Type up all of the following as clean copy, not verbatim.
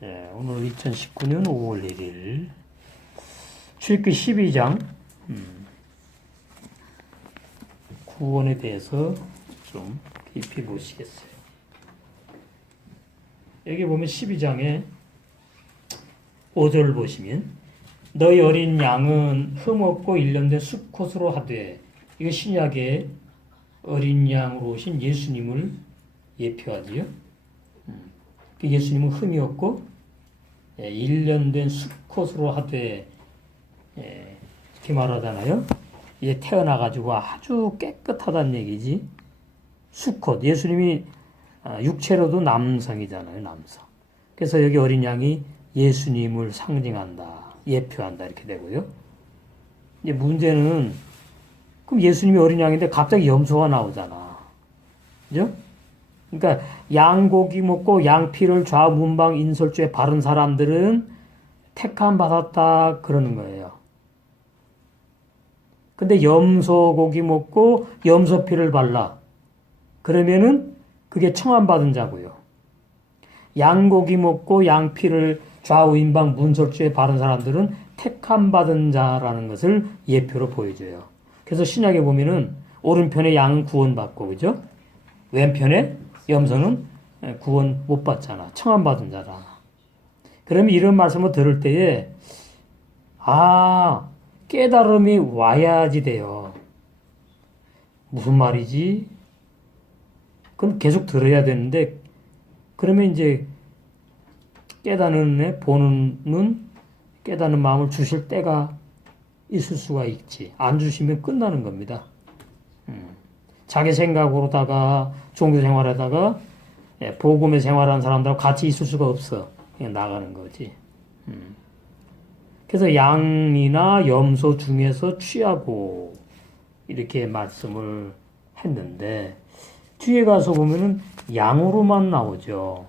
오늘 2019년 5월 1일 출애굽기 12장 구원에 대해서 좀 깊이 보시겠어요. 여기 보면 12장에 5절 보시면 너희 어린 양은 흠없고 일련된 수컷으로 하되, 이거 신약의 어린 양으로 오신 예수님을 예표하지요. 예수님은 흠이 없고 일련된 수컷으로 하되 이렇게 말하잖아요. 이제 태어나가지고 아주 깨끗하다는 얘기지. 수컷, 예수님이 육체로도 남성이잖아요. 남성. 그래서 여기 어린 양이 예수님을 상징한다, 예표한다 이렇게 되고요. 이제 문제는 그럼 예수님이 어린 양인데 갑자기 염소가 나오잖아. 그죠? 그러니까 양고기 먹고 양피를 좌문방 인설주에 바른 사람들은 택함 받았다 그러는 거예요. 근데 염소고기 먹고 염소피를 발라 그러면은 그게 청함 받은 자고요. 양고기 먹고 양피를 좌우인방 문설주에 바른 사람들은 택함 받은 자라는 것을 예표로 보여줘요. 그래서 신약에 보면은 오른편에 양은 구원받고, 그죠? 왼편에 염소는 구원 못 받잖아. 청함 받은 자라. 그러면 이런 말씀을 들을 때에 깨달음이 와야지 돼요. 무슨 말이지? 그럼 계속 들어야 되는데, 그러면 이제 깨닫는 보는 눈, 깨닫는 마음을 주실 때가 있을 수가 있지. 안 주시면 끝나는 겁니다. 자기 생각으로다가 종교 생활하다가 복음의 생활하는 사람들하고 같이 있을 수가 없어. 그냥 나가는 거지. 그래서 양이나 염소 중에서 취하고 이렇게 말씀을 했는데, 뒤에 가서 보면은 양으로만 나오죠.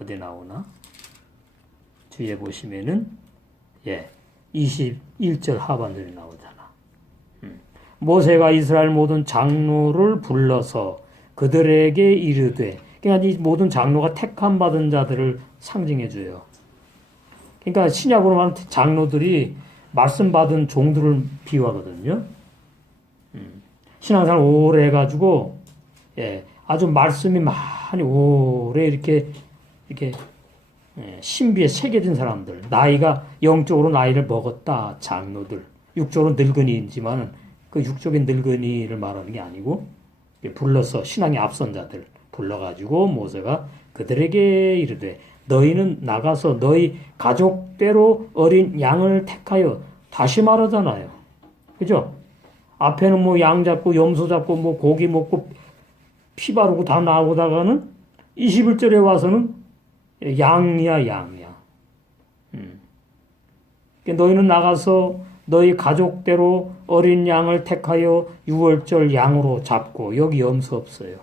어디 나오나? 뒤에 보시면은 21절 하반절이 나오잖아. 모세가 이스라엘 모든 장로를 불러서 그들에게 이르되, 그러니까 이 모든 장로가 택함 받은 자들을 상징해 줘요. 그러니까 신약으로 말하면 장로들이 말씀 받은 종들을 비유하거든요. 신앙생활 오래 해가지고 아주 말씀이 많이 오래 이렇게 신비에 새겨진 사람들, 나이가 영적으로 나이를 먹었다 장로들, 육적으로 늙은이지만 그 육적인 늙은이를 말하는 게 아니고 불러서 신앙의 앞선 자들 불러가지고 모세가 그들에게 이르되 너희는 나가서 너희 가족대로 어린 양을 택하여, 다시 말하잖아요. 그죠? 앞에는 뭐 양 잡고 염소 잡고 뭐 고기 먹고 피 바르고 다 나오다가는 21절에 와서는 양이야. 너희는 나가서 너희 가족대로 어린 양을 택하여 유월절 양으로 잡고, 여기 염소 없어요.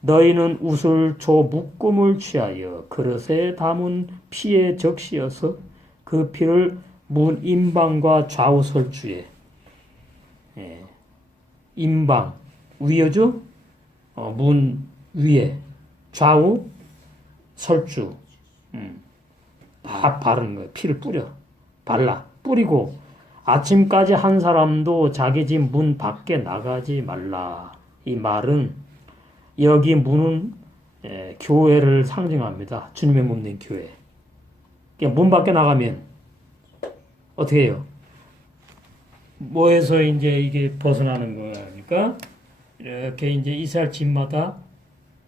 너희는 우슬초 묶음을 취하여 그릇에 담은 피에 적시어서 그 피를 문 임방과 좌우 설주에, 임방 위여죠? 문 위에 좌우 설주 다 바르는 거예요. 피를 발라 뿌리고 아침까지 한 사람도 자기 집 문 밖에 나가지 말라. 이 말은 여기 문은 교회를 상징합니다. 주님의 몸 된 교회. 그러니까 문 밖에 나가면 어떻게 해요? 뭐에서 이제 이게 벗어나는 거니까 이렇게 이제 이스라엘 집마다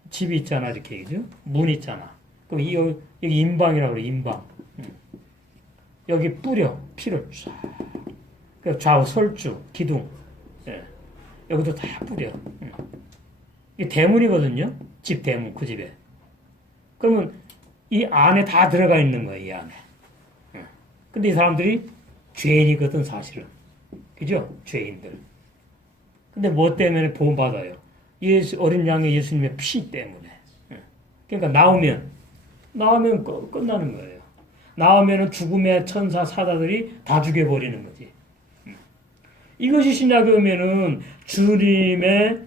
집이 있잖아, 이렇게, 그죠? 문 있잖아. 그럼 여기 임방이라고 그래, 임방. 여기 뿌려 피를 쫙. 좌우 설주, 기둥, 여기도 다 뿌려. 이게 대문이거든요. 집 대문, 그 집에. 그러면 이 안에 다 들어가 있는 거예요, 이 안에. 근데 이 사람들이 죄인이거든, 사실은. 그죠? 죄인들. 근데 뭐 때문에 보험받아요? 어린 양의 예수님의 피 때문에. 그러니까 나오면 끝나는 거예요. 나오면은 죽음의 천사 사자들이 다 죽여버리는 거지. 이것이 신약에 오면은 주님의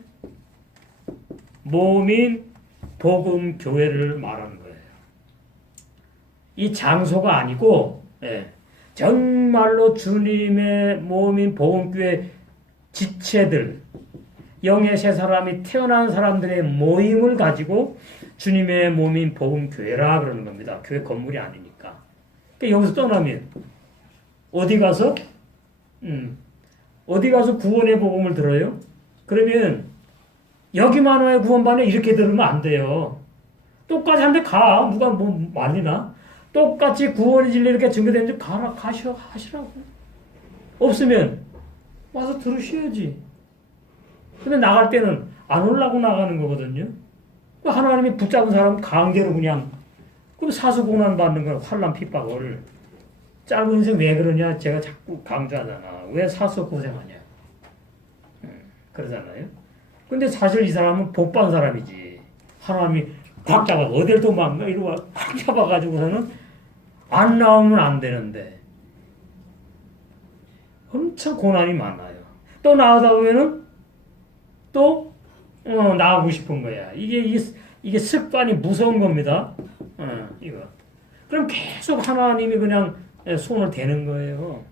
몸인 복음 교회를 말하는 거예요. 이 장소가 아니고 정말로 주님의 몸인 복음교회 지체들, 영의 세 사람이 태어난 사람들의 모임을 가지고 주님의 몸인 복음교회라 그러는 겁니다. 교회 건물이 아니니까. 그러니까 여기서 떠나면 어디 가서 구원의 복음을 들어요? 그러면 여기만 와야 구원받네 이렇게 들으면 안 돼요. 똑같이 한데 가. 누가 뭐 말리나? 똑같이 구원의 진리 이렇게 증거되는데 하시라고. 없으면 와서 들으셔야지. 근데 나갈 때는 안 올라고 나가는 거거든요. 하나님이 붙잡은 사람은 강제로 그냥 그럼 사수고난 받는 거야. 환난 핍박을. 짧은 인생 왜 그러냐 제가 자꾸 강조하잖아. 왜 사수 고생하냐. 그러잖아요. 근데 사실 이 사람은 복 받은 사람이지. 하나님이 꽉 잡아 어딜 도망가 이러고 꽉 잡아가지고서는 안 나오면 안 되는데 엄청 고난이 많아요. 또 나오다 보면은 또 나가고 싶은 거야. 이게 습관이 무서운 겁니다. 이거. 그럼 계속 하나님이 그냥 손을 대는 거예요.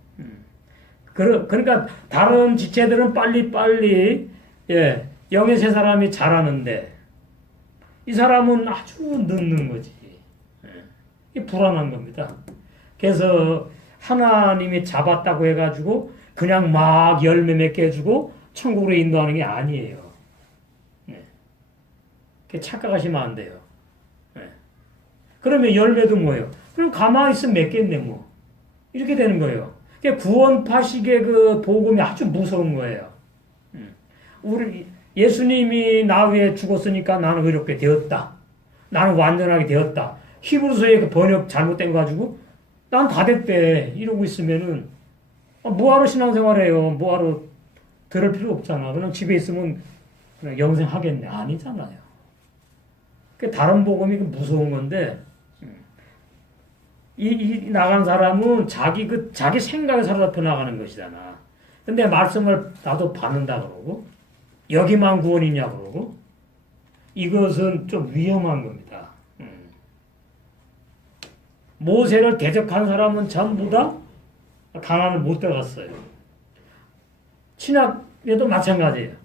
그러니까 다른 지체들은 빨리 영의 세 사람이 잘하는데 이 사람은 아주 늦는 거지. 이게 불안한 겁니다. 그래서 하나님이 잡았다고 해가지고 그냥 막 열매 맺게 해주고 천국으로 인도하는 게 아니에요. 착각하시면 안 돼요. 그러면 열매도 뭐예요? 그럼 가만히 있으면 맺겠네 뭐. 이렇게 되는 거예요. 구원파식의 그 복음이 아주 무서운 거예요. 우리 예수님이 나 위해 죽었으니까 나는 의롭게 되었다. 나는 완전하게 되었다. 히브리서의 그 번역 잘못된 거 가지고 난 다 됐대. 이러고 있으면은 뭐하러 신앙생활해요. 뭐하러 들을 필요 없잖아. 그냥 집에 있으면 그냥 영생 하겠네. 아니잖아요. 다른 복음이 무서운 건데 이 나간 사람은 자기 생각에 사로잡혀 나가는 것이잖아. 근데 말씀을 나도 받는다 그러고 여기만 구원이냐 그러고 이것은 좀 위험한 겁니다. 모세를 대적한 사람은 전부 다 가나안을 못 들어갔어요. 신학에도 마찬가지예요.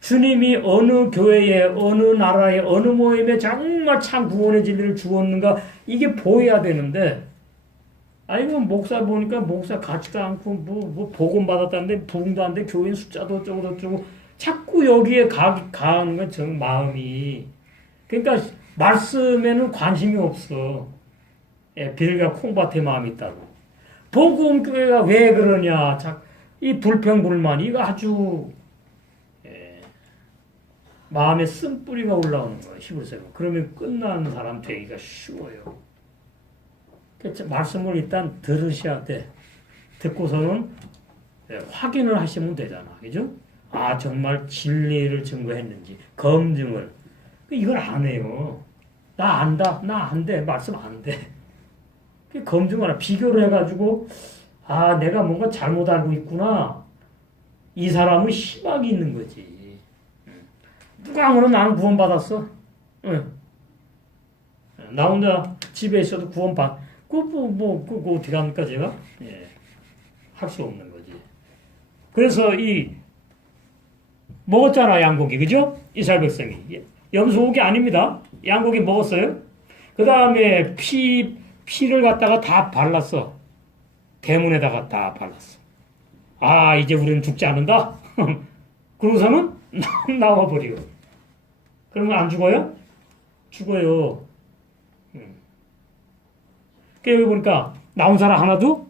주님이 어느 교회에 어느 나라에 어느 모임에 정말 참 구원의 진리를 주었는가 이게 보여야 되는데 아이고 목사 보니까 목사 같지도 않고 뭐 복음 받았다는데 부흥도 안 돼 교인 숫자도 어쩌고 자꾸 여기에 가는 건 정 마음이 그러니까 말씀에는 관심이 없어. 빌과 콩밭의 마음이 있다고. 복음 교회가 왜 그러냐? 이 불평불만 이거 아주 마음에 쓴뿌리가 올라오는 거예요. 히브리서로. 그러면 끝나는 사람 되기가 쉬워요. 말씀을 일단 들으셔야 돼. 듣고서는 확인을 하시면 되잖아. 그죠? 아, 정말 진리를 증거했는지, 검증을. 이걸 안 해요. 나 안다. 나 안 돼. 말씀 안 돼. 검증하라. 비교를 해가지고, 아, 내가 뭔가 잘못 알고 있구나. 이 사람은 희망이 있는 거지. 누가 아무나 나는 구원받았어. 응. 나 혼자 집에 있어도 그거 어떻게 합니까, 제가? 할 수 없는 거지. 그래서 먹었잖아, 양고기. 그죠? 이스라엘 백성이. 염소고기 아닙니다. 양고기 먹었어요. 그 다음에 피를 갖다가 다 발랐어. 대문에다가 다 발랐어. 아, 이제 우리는 죽지 않는다? 그러고서는 나와버려. 그러면 안 죽어요? 죽어요. 여기 보니까 나온 사람 하나도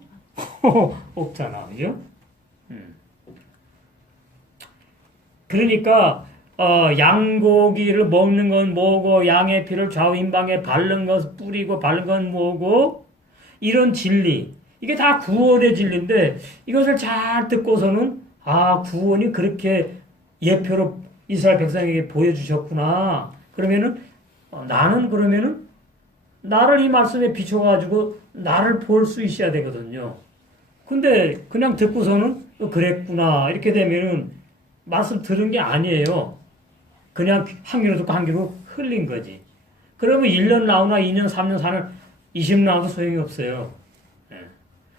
없잖아. 그죠? 그러니까 양고기를 먹는 건 뭐고 양의 피를 좌우인방에 바른 것 뿌리고 바른 건 뭐고 이런 진리 이게 다 구원의 진리인데 이것을 잘 듣고서는 아 구원이 그렇게 예표로 이스라엘 백성에게 보여주셨구나. 그러면은 나는 그러면은 나를 이 말씀에 비춰가지고 나를 볼 수 있어야 되거든요. 근데 그냥 듣고서는 그랬구나 이렇게 되면은 말씀 들은 게 아니에요. 그냥 한 귀로 듣고 한 귀로 흘린 거지. 그러면 1년 나오나 2년, 3년, 4년 20 나와도 소용이 없어요. 예.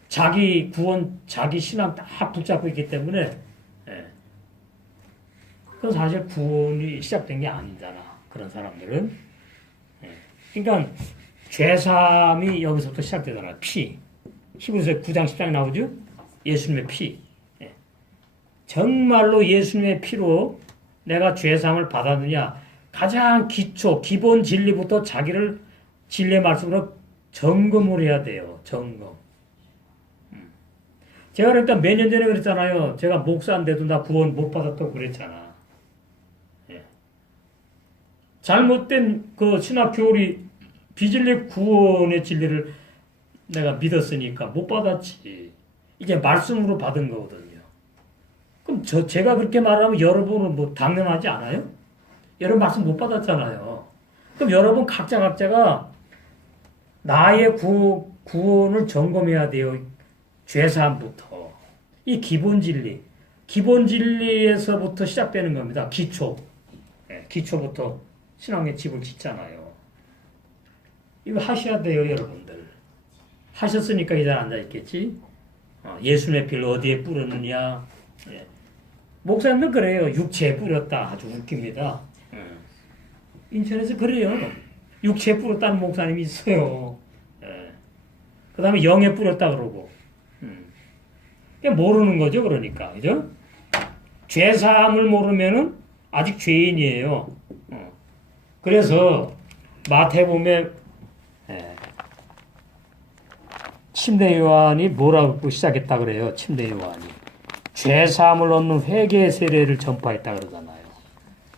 자기 구원, 자기 신앙 딱 붙잡고 있기 때문에 예. 그건 사실 구원이 시작된 게 아니잖아. 그런 사람들은. 예. 그러니까 죄사함이 여기서부터 시작되잖아. 피. 히브리서 9장 10장에 나오죠? 예수님의 피. 예. 정말로 예수님의 피로 내가 죄사함을 받았느냐? 가장 기초, 기본 진리부터 자기를 진리의 말씀으로 점검을 해야 돼요. 점검. 제가 그러니까 몇 년 전에 그랬잖아요. 제가 목사인데도 나 구원 못 받았다고 그랬잖아. 예. 잘못된 그 신학 교리 비진리 구원의 진리를 내가 믿었으니까 못 받았지. 이제 말씀으로 받은 거거든요. 그럼 제가 그렇게 말하면 여러분은 뭐 당연하지 않아요? 여러분 말씀 못 받았잖아요. 그럼 여러분 각자가 나의 구원을 점검해야 돼요. 죄사함부터. 이 기본 진리에서부터 시작되는 겁니다. 기초. 네, 기초부터 신앙의 집을 짓잖아요. 이거 하셔야 돼요, 여러분들. 하셨으니까 이 자리에 앉아있겠지. 예수님의 피를 어디에 뿌렸느냐. 예. 목사님들 그래요. 육체에 뿌렸다. 아주 웃깁니다. 인천에서 그래요. 육체에 뿌렸다는 목사님이 있어요. 예. 그 다음에 영에 뿌렸다 그러고. 모르는 거죠, 그러니까. 그죠? 죄사함을 모르면은 아직 죄인이에요. 그래서 마태복음에 침례 요한이 뭐라고 시작했다 그래요? 침례 요한이 죄사함을 얻는 회개의 세례를 전파했다 그러잖아요.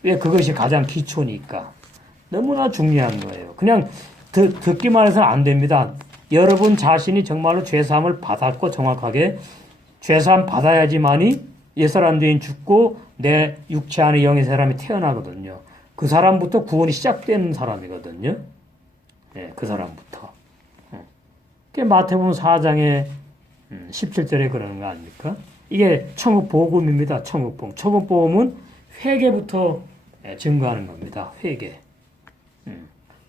왜? 그것이 가장 기초니까. 너무나 중요한 거예요. 그냥 듣기만 해서는 안 됩니다. 여러분 자신이 정말로 죄사함을 받았고 정확하게 죄사함 받아야지만이 옛사람 죄인 죽고 내 육체 안에 영의 사람이 태어나거든요. 그 사람부터 구원이 시작되는 사람이거든요. 네, 그 사람부터. 마태복음 4장에 17절에 그러는 거 아닙니까? 이게 천국 복음입니다. 천국 복음. 천국 복음은 회개부터 증거하는 겁니다. 회개.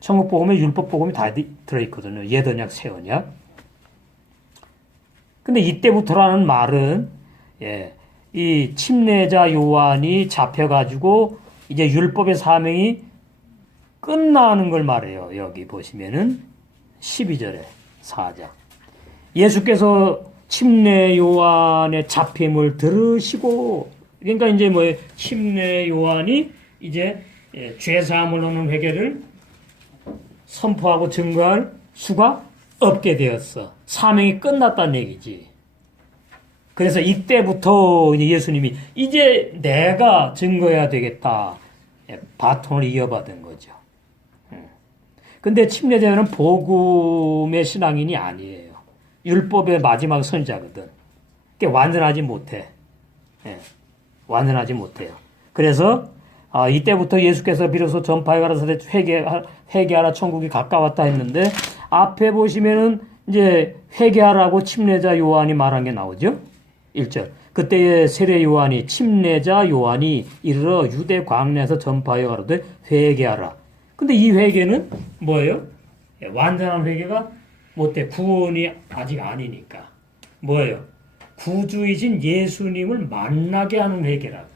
천국 복음에 율법 복음이 다 들어있거든요. 옛 언약, 새 언약. 근데 이때부터라는 말은 이 침례자 요한이 잡혀가지고 이제 율법의 사명이 끝나는 걸 말해요. 여기 보시면은 12절에 4장. 예수께서 침례 요한의 잡힘을 들으시고, 그러니까 이제 침례 요한이 이제 죄사함을 얻는 회개를 선포하고 증거할 수가 없게 되었어. 사명이 끝났다는 얘기지. 그래서 이때부터 예수님이 이제 내가 증거해야 되겠다. 바톤을 이어받은 거죠. 근데 침례자는 복음의 신앙인이 아니에요. 율법의 마지막 선자거든. 그러니까 완전하지 못해. 완전하지 못해요. 그래서 이때부터 예수께서 비로소 전파에 가라사 회개하라 천국이 가까웠다 했는데 앞에 보시면은 이제 회개하라고 침례자 요한이 말한 게 나오죠. 1절. 그때의 세례 요한이 침례자 요한이 이르러 유대 광야에서 전파하여 가로되 회개하라. 근데 이 회개는 뭐예요? 완전한 회개가 못돼. 구원이 아직 아니니까. 뭐예요? 구주이신 예수님을 만나게 하는 회개라고.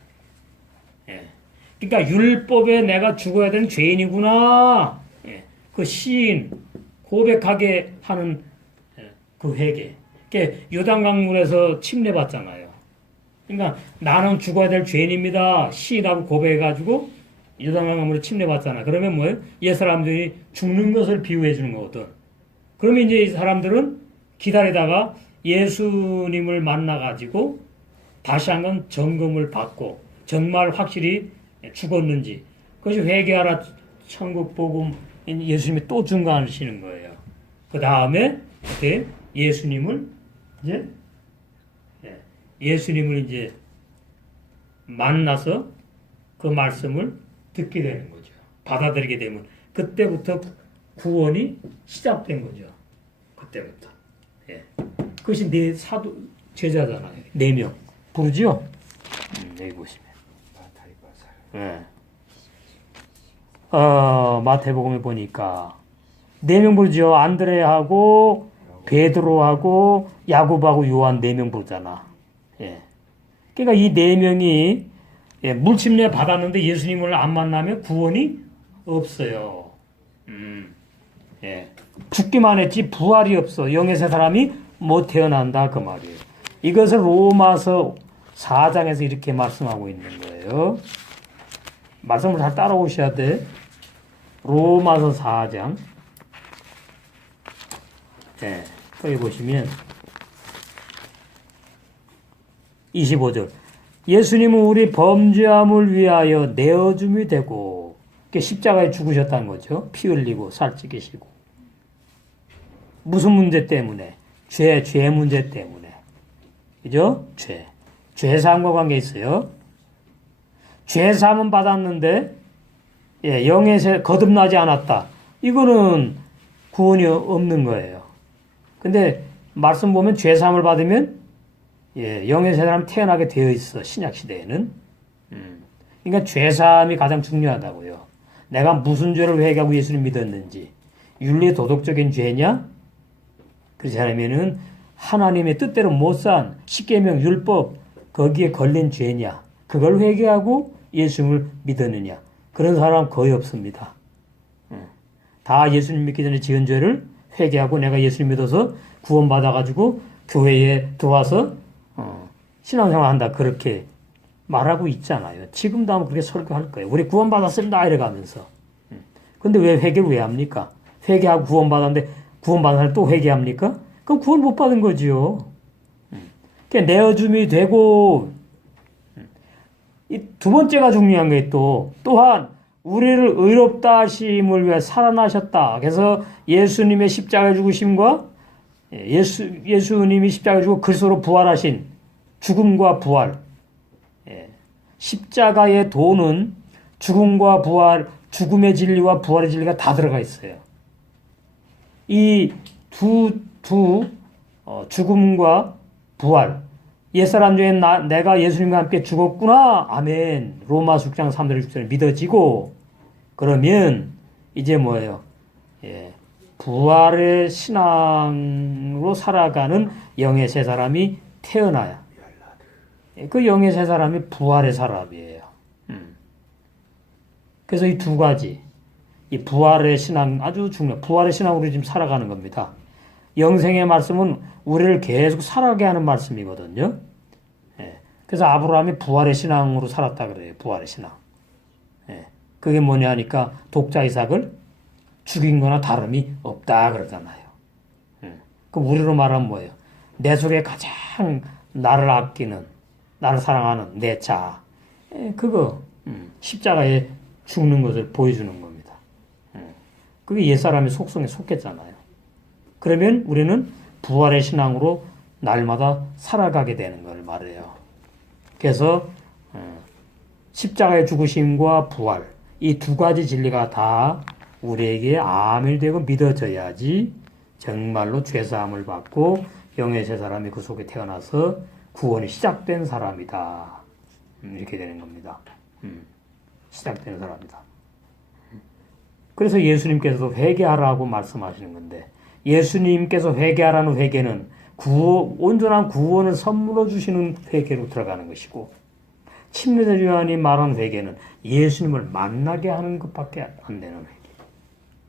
그러니까 율법에 내가 죽어야 되는 죄인이구나. 그 시인 고백하게 하는 그 회개. 그러니까 요단강물에서 침례받잖아요. 그러니까 나는 죽어야 될 죄인입니다. 시인하고 고백해가지고 요단강물에 침례받잖아. 그러면 뭐예요? 옛 사람들이 죽는 것을 비유해 주는 거거든. 그러면 이제 이 사람들은 기다리다가 예수님을 만나가지고 다시 한번 점검을 받고 정말 확실히 죽었는지 그것이 회개하라 천국 복음 예수님이 또 증거하시는 거예요. 그 다음에 그때 예수님을 이제 만나서 그 말씀을 듣게 되는 거죠. 받아들이게 되면 그때부터 구원이 시작된 거죠. 그때부터. 그것이 네 사도 제자잖아요. 4명 부르죠. 여기 보시면. 마태복음에 보니까 네 명 부르죠. 안드레하고 베드로하고 야곱하고 요한 네 명 부르잖아. 예. 그러니까 이 네 명이 예, 물침례 받았는데 예수님을 안 만나면 구원이 없어요. 예. 죽기만 했지 부활이 없어. 영의 새 사람이 못 태어난다 그 말이에요. 이것을 로마서 4장에서 이렇게 말씀하고 있는 거예요. 말씀을 잘 따라오셔야 돼. 로마서 4장. 예. 거기 보시면 25절. 예수님은 우리 범죄함을 위하여 내어줌이 되고 십자가에 죽으셨다는 거죠. 피 흘리고 살 찢기시고. 무슨 문제 때문에? 죄 문제 때문에. 그죠? 죄사함과 관계 있어요. 죄사함은 받았는데 예, 영의 새 거듭나지 않았다. 이거는 구원이 없는 거예요. 근데 말씀 보면 죄사함을 받으면 예, 영의 새 사람 태어나게 되어 있어. 신약 시대에는. 그러니까 죄사함이 가장 중요하다고요. 내가 무슨 죄를 회개하고 예수님 믿었는지. 윤리 도덕적인 죄냐? 그렇지 않으면은 하나님의 뜻대로 못 산 십계명 율법 거기에 걸린 죄냐? 그걸 회개하고 예수님을 믿었느냐? 그런 사람 거의 없습니다. 다 예수님 믿기 전에 지은 죄를 회개하고 내가 예수님 믿어서 구원받아가지고 교회에 들어와서 신앙생활 한다 그렇게 말하고 있잖아요. 지금도 아마 그렇게 설교할 거예요. 우리 구원받았습니다 이래가면서. 근데 왜 회개를 왜 합니까? 회개하고 구원받았는데 구원받은 사람 또 회개합니까? 그럼 구원 못 받은 거지요. 그러니까 내어줌이 되고 이 두 번째가 중요한 게 또한 우리를 의롭다 하심을 위해 살아나셨다. 그래서 예수님의 십자가 죽으심과 예수님이 십자가 죽고 그리스도로 부활하신 죽음과 부활. 십자가의 도는 죽음과 부활, 죽음의 진리와 부활의 진리가 다 들어가 있어요. 이 죽음과 부활. 옛사람 중에 내가 예수님과 함께 죽었구나. 아멘. 로마서 6장 3절 6절에 믿어지고 그러면 이제 뭐예요? 예. 부활의 신앙으로 살아가는 영의 새 사람이 태어나야. 그 영의 새 사람이 부활의 사람이에요. 그래서 이 두 가지, 이 부활의 신앙 아주 중요해요. 부활의 신앙으로 지금 살아가는 겁니다. 영생의 말씀은 우리를 계속 살아가게 하는 말씀이거든요. 예. 그래서 아브라함이 부활의 신앙으로 살았다 그래요. 부활의 신앙. 예. 그게 뭐냐 하니까 독자 이삭을 죽인 거나 다름이 없다 그러잖아요. 그럼 우리로 말하면 뭐예요? 내 속에 가장 나를 아끼는, 나를 사랑하는 내 자. 그거 십자가에 죽는 것을 보여주는 겁니다. 그게 옛사람의 속성에 속했잖아요. 그러면 우리는 부활의 신앙으로 날마다 살아가게 되는 걸 말해요. 그래서 십자가의 죽으심과 부활 이 두 가지 진리가 다 우리에게 아밀되고 믿어져야지 정말로 죄사함을 받고 영의 새 사람이 그 속에 태어나서 구원이 시작된 사람이다. 이렇게 되는 겁니다. 시작되는 사람이다. 그래서 예수님께서도 회개하라고 말씀하시는 건데 예수님께서 회개하라는 회개는 온전한 구원을 선물로 주시는 회개로 들어가는 것이고 침례자 요한이 말한 회개는 예수님을 만나게 하는 것밖에 안 되는 회개.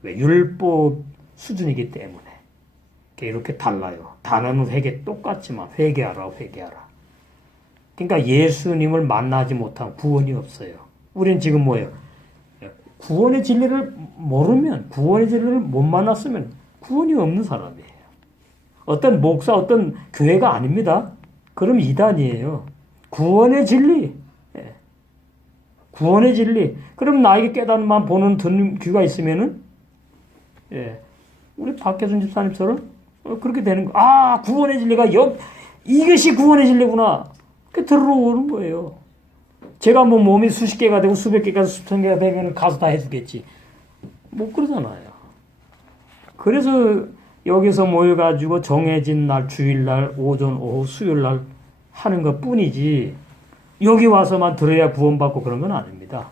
왜? 율법 수준이기 때문에. 이렇게 달라요. 단어는 회개 똑같지만 회개하라. 그러니까 예수님을 만나지 못한 구원이 없어요. 우리는 지금 뭐예요? 구원의 진리를 모르면, 구원의 진리를 못 만났으면 구원이 없는 사람이에요. 어떤 목사, 어떤 교회가 아닙니다. 그럼 이단이에요. 구원의 진리. 구원의 진리. 그럼 나에게 깨달음만 보는 듣는 귀가 있으면은, 우리 박혜순 집사님처럼 그렇게 되는 거. 아, 구원의 진리가 이것이 구원의 진리구나. 그 들어오는 거예요. 제가 뭐 몸이 수십 개가 되고 수백 개가 수천 개가 되면 가서 다 해주겠지. 못 그러잖아요. 그래서 여기서 모여가지고 정해진 날, 주일날, 오전, 오후, 수요일날 하는 것 뿐이지 여기 와서만 들어야 구원받고 그런 건 아닙니다.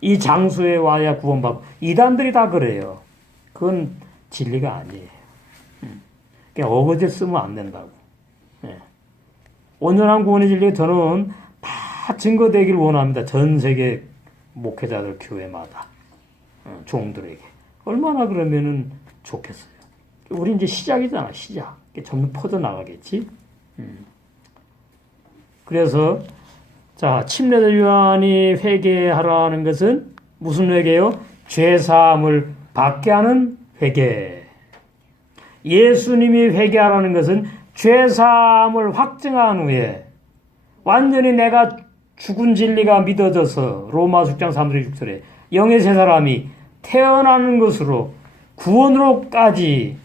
이 장소에 와야 구원받고 이단들이 다 그래요. 그건 진리가 아니에요. 그러니까 어거지를 쓰면 안 된다고. 예. 온전한 구원의 진리가 저는 다 증거되기를 원합니다. 전 세계 목회자들 교회마다 종들에게 얼마나 그러면은 좋겠어요. 우리 이제 시작이잖아, 시작. 점점 퍼져 나가겠지. 그래서 자, 침례자 요한이 회개하라는 것은 무슨 회개요? 죄 사함을 받게 하는 회개. 예수님이 회개하라는 것은 죄 사함을 확증한 후에 완전히 내가 죽은 진리가 믿어져서 로마서 6장 3절 6절에 영의 세 사람이 태어나는 것으로 구원으로까지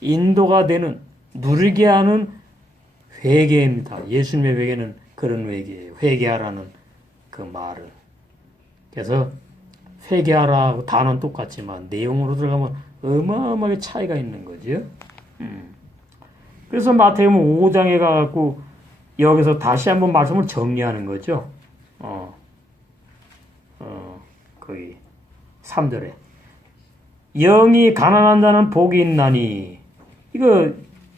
인도가 되는 누리게 하는 회개입니다. 예수님의 회개는 그런 회개예요. 회개하라는 그 말은. 그래서 회개하라고 단어는 똑같지만 내용으로 들어가면 어마어마하게 차이가 있는 거죠. 그래서 마태복음 5장에 가갖고 여기서 다시 한번 말씀을 정리하는 거죠. 거기 3절에 영이 가난한 자는 복이 있나니, 이거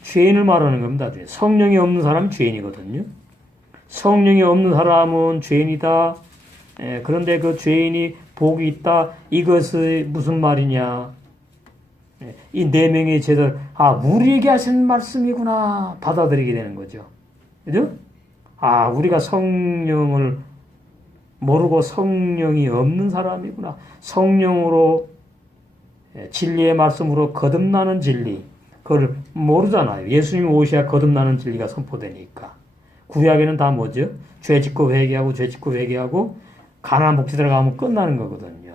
죄인을 말하는 겁니다. 성령이 없는 사람은 죄인이거든요. 성령이 없는 사람은 죄인이다. 그런데 그 죄인이 복이 있다. 이것이 무슨 말이냐? 이 네 명의 제자들, 우리에게 하신 말씀이구나 받아들이게 되는 거죠. 그죠? 우리가 성령을 모르고 성령이 없는 사람이구나. 성령으로 진리의 말씀으로 거듭나는 진리, 그걸 모르잖아요. 예수님이 오셔야 거듭나는 진리가 선포되니까. 구약에는 다 뭐죠? 죄 짓고 회개하고 죄 짓고 회개하고 가나안 복지 들어가면 끝나는 거거든요.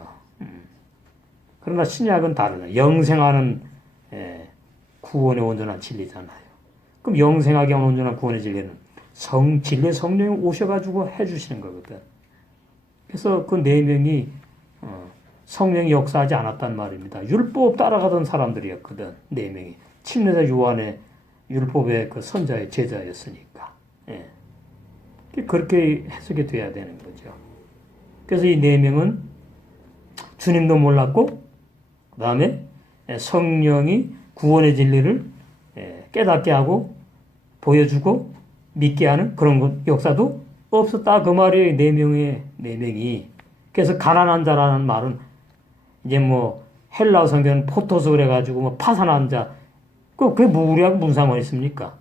그러나 신약은 다르다. 영생하는 구원의 온전한 진리잖아요. 그럼 영생하게 하는 온전한 구원의 진리는 진리의 성령이 오셔가지고 해주시는 거거든. 그래서 그 네 명이 성령이 역사하지 않았단 말입니다. 율법 따라가던 사람들이었거든. 네 명이. 침례자 요한의 율법의 그 선자의 제자였으니까. 그렇게 해석이 돼야 되는 거죠. 그래서 이 네 명은 주님도 몰랐고, 그 다음에 성령이 구원의 진리를 깨닫게 하고 보여주고 믿게 하는 그런 역사도 없었다. 그 말이에요. 네 명이. 그래서 가난한 자라는 말은 이제 뭐 헬라어 성경은 포토스 그래가지고 뭐 파산한 자. 그게 우리하고 무슨 상관이 있습니까?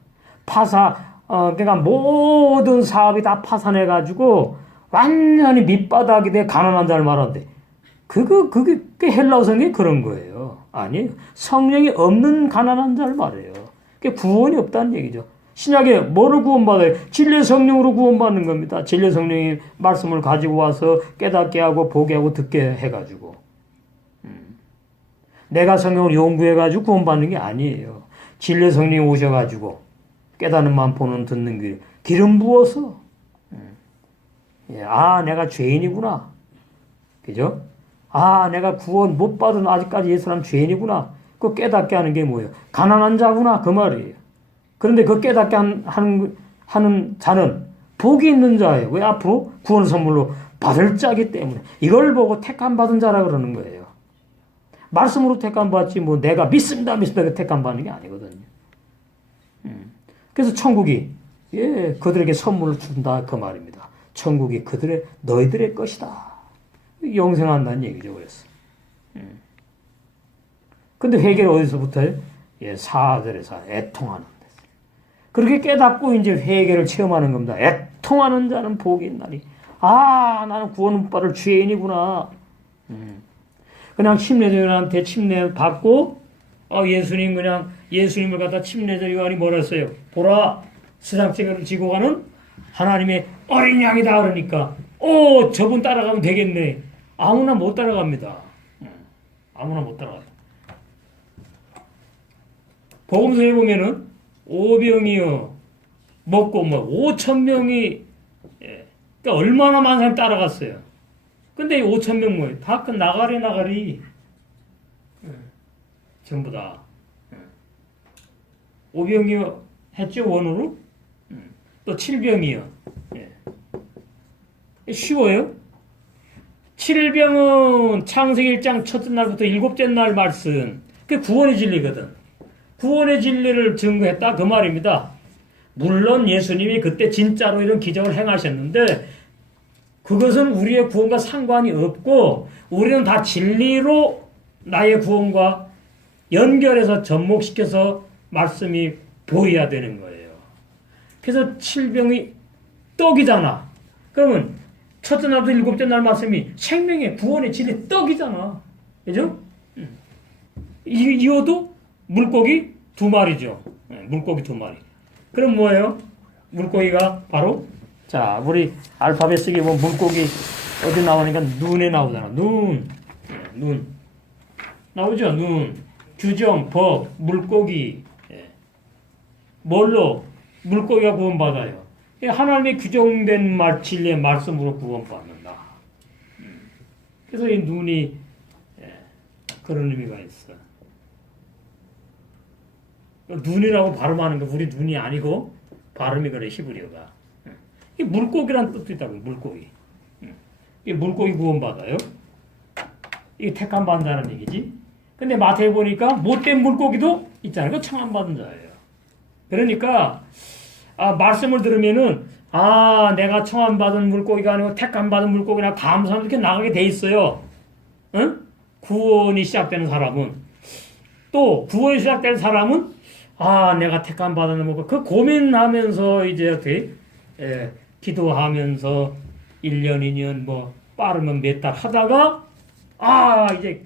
그러니까 모든 사업이 다 파산해가지고 완전히 밑바닥이 돼 가난한 자를 말하는데 그게 헬라어 성경이 그런 거예요. 아니에요. 성령이 없는 가난한 자를 말해요. 그게 구원이 없다는 얘기죠. 신약에 뭐를 구원받아요? 진리의 성령으로 구원받는 겁니다. 진리의 성령이 말씀을 가지고 와서 깨닫게 하고 보게 하고 듣게 해가지고. 내가 성령을 연구해가지고 구원받는 게 아니에요. 진리의 성령이 오셔가지고 깨닫는 마음 보는 듣는 길 기름 부어서 내가 죄인이구나. 그죠? 내가 구원 못 받은 아직까지 예수라는 죄인이구나. 그거 깨닫게 하는 게 뭐예요? 가난한 자구나. 그 말이에요. 그런데 그 깨닫게 하는 자는 복이 있는 자예요. 왜? 앞으로 구원 선물로 받을 자기 때문에. 이걸 보고 택함 받은 자라 그러는 거예요. 말씀으로 택함 받지 뭐 내가 믿습니다 택함 받는 게 아니거든요. 그래서 천국이 그들에게 선물을 준다 그 말입니다. 천국이 너희들의 것이다. 영생한다는 얘기죠. 그래서. 근데 회개를 어디서부터 해요? 4절에서 애통하는 데서. 그렇게 깨닫고 이제 회개를 체험하는 겁니다. 애통하는 자는 복이 있나니. 나는 구원 못 받을 죄인이구나. 그냥 침례자 요한한테 침례 받고 예수님을 갖다 침례자 요한이 뭐라 했어요? 보라, 세상 죄를 지고 가는 하나님의 어린 양이다. 그러니까 저분 따라가면 되겠네. 아무나 못 따라갑니다. 아무나 못 따라가요. 복음서에 보면은 오병이어 먹고 5,000명이 그러니까 얼마나 많은 사람이 따라갔어요. 근데 5,000명 뭐예요? 다 그 나가리 전부 다 오병이어 했죠. 원으로. 또 7병이요. 쉬워요? 7병은 창세기 1장 첫째 날부터 일곱째 날 말씀. 그게 구원의 진리거든. 구원의 진리를 증거했다 그 말입니다. 물론 예수님이 그때 진짜로 이런 기적을 행하셨는데 그것은 우리의 구원과 상관이 없고 우리는 다 진리로 나의 구원과 연결해서 접목시켜서 말씀이 보여야 되는 거예요. 그래서 칠병이 떡이잖아. 그러면 첫째 날부터 일곱째 날 말씀이 생명의 구원의 진리 떡이잖아. 그죠? 이어도 물고기 2마리죠. 물고기 2마리. 그럼 뭐예요? 물고기가 바로 자 우리 알파벳 쓰기 보면 물고기 어디 나오니까 눈에 나오잖아. 눈 나오죠. 눈 규정 법 물고기 뭘로 물고기가 구원받아요. 하나님의 규정된 진리의 말씀으로 구원받는다. 그래서 이 눈이 그런 의미가 있어. 눈이라고 발음하는 거 우리 눈이 아니고 발음이 그래 히브리어가. 이 물고기란 뜻도 있다고 물고기. 이 물고기 구원받아요. 이게 택함 받은 자라는 얘기지. 근데 마태에 보니까 못된 물고기도 있잖아요. 그 청함 받은 자예요. 그러니까 말씀을 들으면은 내가 청함 받은 물고기가 아니고 택함 받은 물고기나 감사하면서 이렇게 나가게 돼 있어요. 응? 구원이 시작되는 사람은 또 구원이 시작되는 사람은 내가 택함 받은 물고기 그 고민하면서 이제 어떻게 기도하면서 1년 2년 뭐 빠르면 몇 달 하다가 이제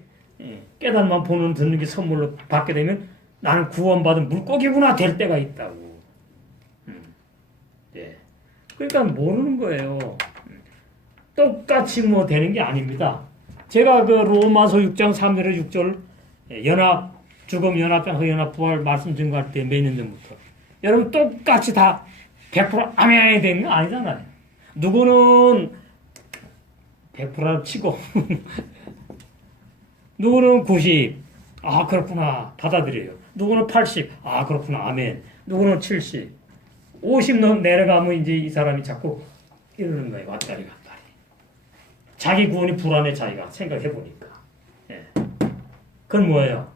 깨달만 보는 듣는 게 선물로 받게 되면 나는 구원받은 물고기구나 될 때가 있다고. 그러니까 모르는 거예요. 똑같이 뭐 되는 게 아닙니다. 제가 그 로마서 6장 3절에 6절 죽음 연합장 연합 부활 말씀 증거할 때 몇 년 전부터 여러분 똑같이 다 100% 아멘이 되는 거 아니잖아요. 누구는 100%를 치고 누구는 90 그렇구나 받아들여요. 누구는 80 그렇구나 아멘. 누구는 70 50 내려가면 이제 이 사람이 자꾸 이러는 거예요. 왔다리 갔다리. 자기 구원이 불안해 자기가 생각해보니까. 그건 뭐예요?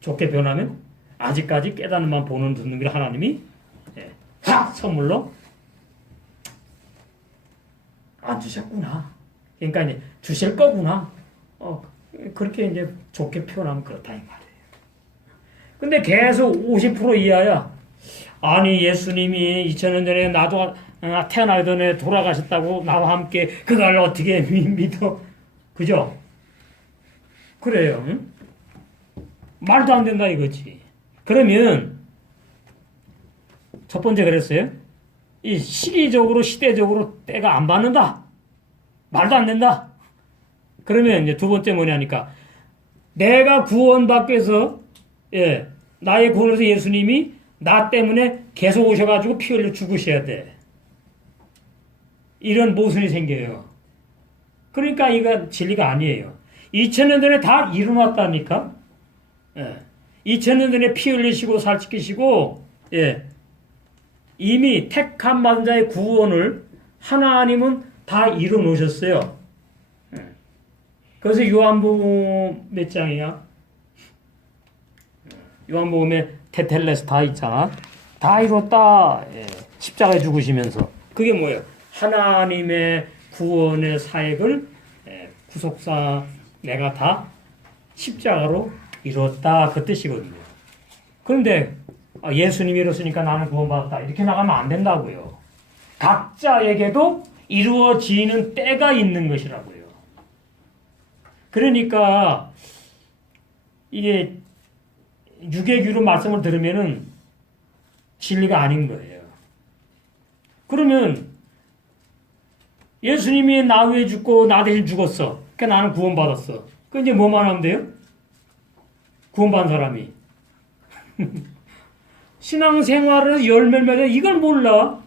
좋게 변하면 아직까지 깨닫는만 보는 듣는 게 하나님이 선물로 안 주셨구나. 그러니까 이제 주실 거구나. 그렇게 이제 좋게 표현하면 그렇다 이 말이에요. 근데 계속 50% 이하야. 아니 예수님이 2000년 전에 나도 태어나기 전에 돌아가셨다고 나와 함께 그걸 어떻게 믿어? 그죠? 그래요. 응? 말도 안 된다 이거지. 그러면 첫 번째 그랬어요. 이 시기적으로 시대적으로 때가 안 받는다. 말도 안 된다. 그러면 이제 두 번째 뭐냐니까 내가 구원받기 위해서 나의 구원에서 예수님이 나 때문에 계속 오셔가지고 피 흘려 죽으셔야 돼. 이런 모순이 생겨요. 그러니까 이거 진리가 아니에요. 2000년 전에 다 일어났다니까. 2000년 전에 피 흘리시고 살찌키시고 이미 택함 받은 자의 구원을 하나님은 다 이뤄 놓으셨어요. 그래서 요한복음 몇 장이야? 요한복음에 테텔레스 다 있잖아. 다 이뤘다. 십자가에 죽으시면서. 그게 뭐예요? 하나님의 구원의 사역을 구속사 내가 다 십자가로 이뤘다. 그 뜻이거든요. 그런데 예수님이 이뤘으니까 나는 구원받았다. 이렇게 나가면 안 된다고요. 각자에게도 이루어지는 때가 있는 것이라고요. 그러니까 이게 유계규로 말씀을 들으면은 진리가 아닌 거예요. 그러면 예수님이 나 위해 죽고 나 대신 죽었어. 그러니까 나는 구원받았어. 그 이제 뭐만 하면 돼요? 구원받은 사람이. 신앙생활에서 열매 맺어 이걸 몰라.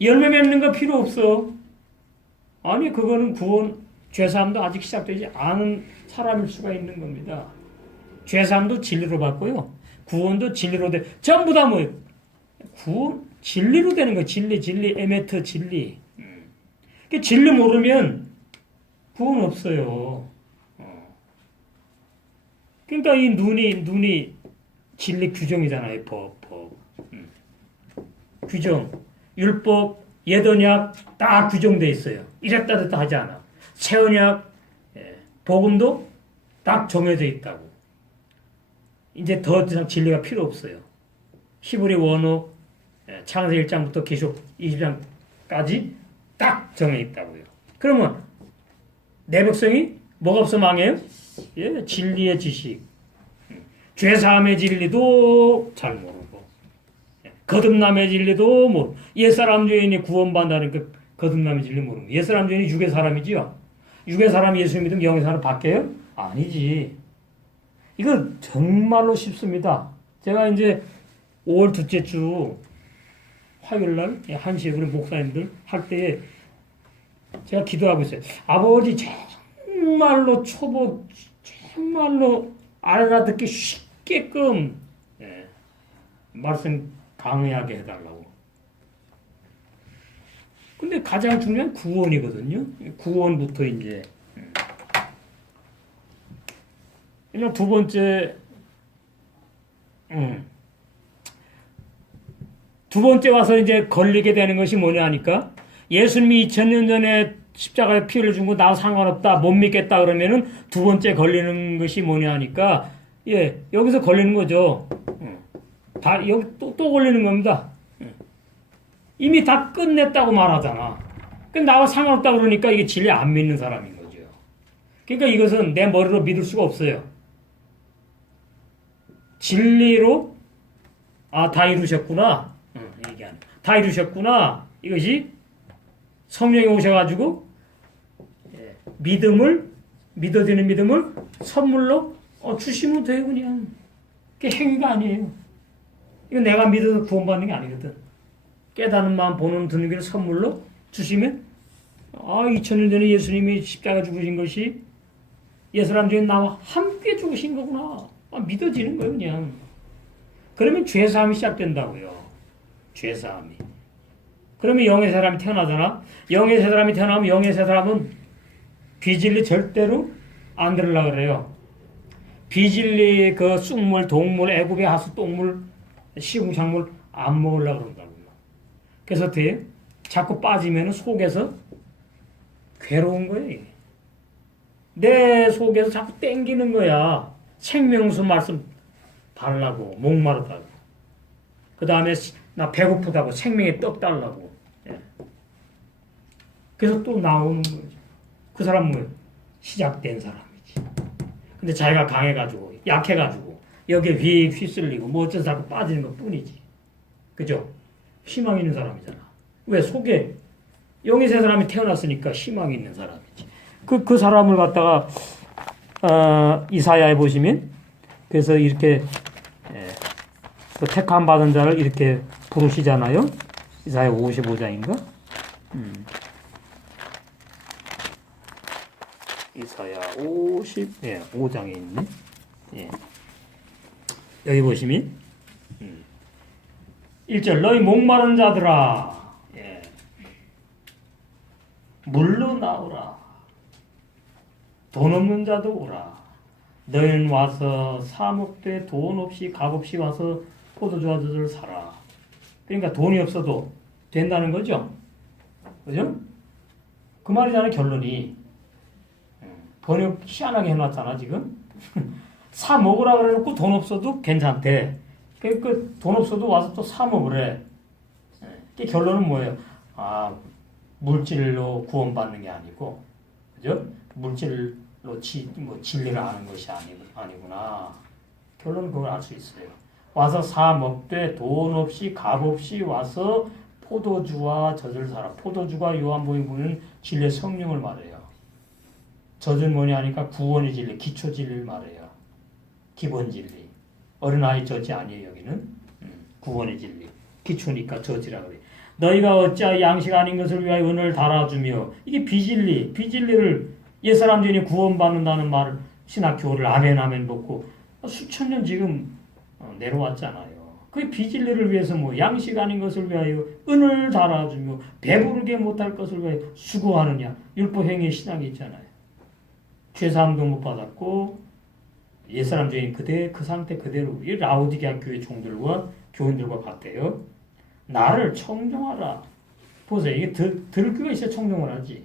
열매 맺는 거 필요 없어. 아니 그거는 구원 죄사함도 아직 시작되지 않은 사람일 수가 있는 겁니다. 죄사함도 진리로 받고요. 구원도 진리로 돼. 전부 다 뭐예요? 구원 진리로 되는 거예요. 진리 에메트 진리. 그 진리 모르면 구원 없어요. 그러니까 이 눈이 진리 규정이잖아요. 법. 규정, 율법, 예언약 다 규정돼 있어요. 이랬다 저랬다 하지 않아. 새 언약, 복음도 딱 정해져 있다고. 이제 더 이상 진리가 필요 없어요. 히브리 원어 창세 1장부터 계속 20장까지 딱 정해 있다고요. 그러면 내 백성이 뭐가 없어 망해요? 예, 진리의 지식. 죄사함의 진리도 잘 모르고 거듭남의 진리도 모르고 옛사람 죄인이 구원받는다는 그 거듭남의 진리 모르고 옛사람 죄인이 육의 사람이지요. 육의 사람이 예수 믿으면 영의 사람 바뀌어요? 아니지. 이거 정말로 쉽습니다. 제가 이제 5월 둘째 주 화요일날 1시에 우리 목사님들 할 때에 제가 기도하고 있어요. 아버지 정말로 초보 정말로 알아듣기 쉽게끔 말씀 강의하게 해달라고. 근데 가장 중요한 구원이거든요. 구원부터 이제 두 번째 두 번째 와서 이제 걸리게 되는 것이 뭐냐 하니까 예수님이 2000년 전에 십자가에 피를 준 거 나 상관없다 못 믿겠다 그러면은 두 번째 걸리는 것이 뭐냐 하니까 여기서 걸리는 거죠. 다 여기 또 걸리는 겁니다. 이미 다 끝냈다고 말하잖아. 근데 나와 상관없다 그러니까 이게 진리 안 믿는 사람인 거죠. 그러니까 이것은 내 머리로 믿을 수가 없어요. 진리로 다 이루셨구나. 다 이루셨구나. 이것이 성령이 오셔가지고 믿어지는 믿음을 선물로 주시면 돼요. 그냥 그게 행위가 아니에요. 이거 내가 믿어서 구원받는 게 아니거든. 깨닫는 마음 보는 듣는 게 선물로 주시면 2000년 전에 예수님이 십자가 죽으신 것이 옛사람 중에 나와 함께 죽으신 거구나. 믿어지는 거예요. 그냥. 그러면 죄사함이 시작된다고요. 죄사함이. 그러면 영의 사람이 태어나잖아. 영의 사람이 태어나면 영의 사람은 비진리 절대로 안 들으려고 그래요. 비진리 그 쑥물, 동물, 애굽의 하수, 똥물, 시궁창물 안 먹으려고 그런다고요. 그래서 어떻게 자꾸 빠지면 속에서 괴로운 거예요. 이게. 내 속에서 자꾸 땡기는 거야. 생명수 말씀 달라고 목마르다고. 그 다음에 나 배고프다고 생명의 떡 달라고. 그래서 또 나오는 거죠. 그 사람은 뭐예요? 시작된 사람이지. 근데 자기가 강해가지고 약해가지고 여기에 휘쓸리고 뭐 어쩌서 자꾸 빠지는 것 뿐이지. 그죠? 희망 있는 사람이잖아. 왜? 속에 영의 새 사람이 태어났으니까 희망이 있는 사람이지. 그 사람을 갖다가 이사야에 보시면 그래서 이렇게 그 택함 받은 자를 이렇게 부르시잖아요. 이사야 55장인가? 이사야 5장에 있네. 여기 보시면 1절 너희 목마른 자들아 물로 나오라. 돈 없는 자도 오라. 너희는 와서 사목되 돈 없이 값 없이 와서 포도주와 젖을 사라. 그러니까 돈이 없어도 된다는 거죠. 그죠? 그 말이잖아요. 결론이. 번역 희한하게 해놨잖아 지금. 사 먹으라 그래놓고 돈 없어도 괜찮대. 그 돈 없어도 와서 또 사 먹으래. 그 결론은 뭐예요? 물질로 구원받는 게 아니고, 그죠? 물질로 진리를 아는 것이 아니구나. 결론은 그걸 알 수 있어요. 와서 사 먹되 돈 없이 값 없이 와서 포도주와 젖을 사라. 포도주가 요한복음에 보면 진리의 성령을 말해요. 젖은 뭐냐 하니까 구원의 진리, 기초 진리를 말해요. 기본 진리. 어린아이 젖이 아니에요, 여기는. 구원의 진리. 기초니까 젖이라 그래. 너희가 어찌하여 양식 아닌 것을 위하여 은을 달아주며, 이게 비진리, 비진리를 옛사람 중에 구원받는다는 말을 신학교를 아멘 먹고 수천 년 지금 내려왔잖아요. 그 비진리를 위해서 양식 아닌 것을 위하여 은을 달아주며 배부르게 못할 것을 위하여 수고하느냐. 율법행위의 신앙이 있잖아요. 죄사함도 못 받았고 옛사람 죄인 그 상태 그대로 이 라오디게아 교회 종들과 교인들과 같대요. 나를 청정하라. 보세요. 이게 들을 귀가 있어야 청정을 하지.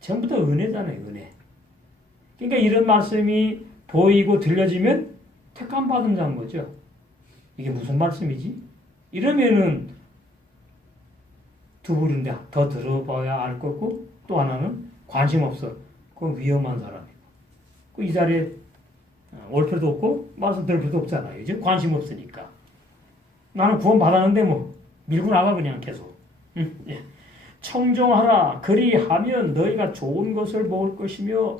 전부 다 은혜잖아요. 은혜. 그러니까 이런 말씀이 보이고 들려지면 택함 받은 자인 거죠. 이게 무슨 말씀이지? 이러면은 두 부류인데 더 들어봐야 알 거고 또 하나는 관심 없어. 그건 위험한 사람이고. 이 자리에 올 필요도 없고 말씀 들을 필요도 없잖아요. 이제 관심 없으니까. 나는 구원 받았는데 뭐 밀고 나가 그냥 계속. 예. 청정하라. 그리하면 너희가 좋은 것을 먹을 것이며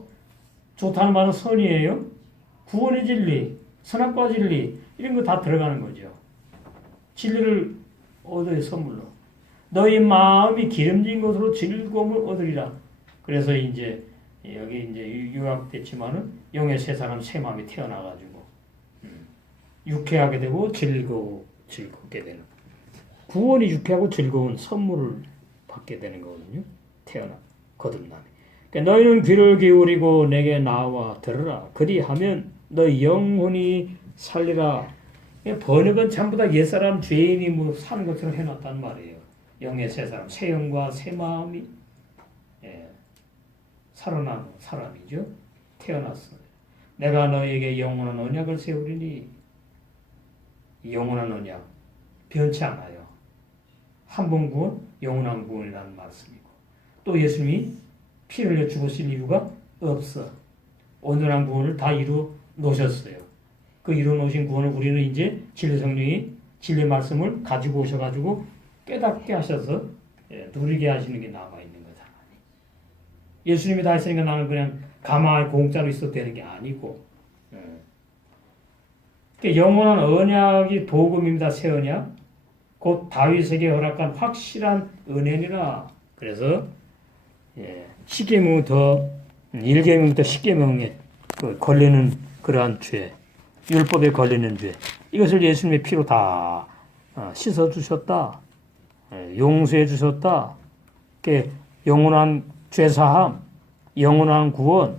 좋다는 말은 선이에요. 구원의 진리, 선악과 진리 이런 거 다 들어가는 거죠. 진리를 얻어야 선물로. 너희 마음이 기름진 것으로 즐거움을 얻으리라. 그래서 이제 여기 이제 요약됐지만은 영의 새 사람 새 마음이 태어나가지고 유쾌하게 되고 즐겁게 되는. 구원이 유쾌하고 즐거운 선물을 받게 되는 거거든요. 거듭남이. 그러니까 너희는 귀를 기울이고 내게 나와 들으라. 그리하면 너희 영혼이 살리라. 번역은 전부 다 옛사람 죄인이 뭐 사는 것처럼 해놨단 말이에요. 영의 새 사람, 새 영과 새 마음이 살아난 사람이죠. 태어났어요. 내가 너에게 영원한 언약을 세우리니 영원한 언약 변치 않아요. 한 번 구원, 영원한 구원이라는 말씀이고 또 예수님이 피를 흘려 죽으실 이유가 없어. 온전한 구원을 다 이루어 놓으셨어요. 그 이루어 놓으신 구원을 우리는 이제 진리 성령이 진리 말씀을 가지고 오셔가지고 깨닫게 하셔서 누리게 하시는 게 남아있는 거잖아요. 예수님이 다 했으니까 나는 그냥 가만히 공짜로 있어도 되는 게 아니고 그러니까 영원한 언약이 복음입니다. 새 언약. 곧 다윗에게 허락한 확실한 은혜니라. 그래서 십계명부터 1계명부터 10계명에 걸리는 그러한 죄, 율법에 걸리는 죄, 이것을 예수님의 피로 다 씻어주셨다. 용서해 주셨다. 영원한 죄사함, 영원한 구원,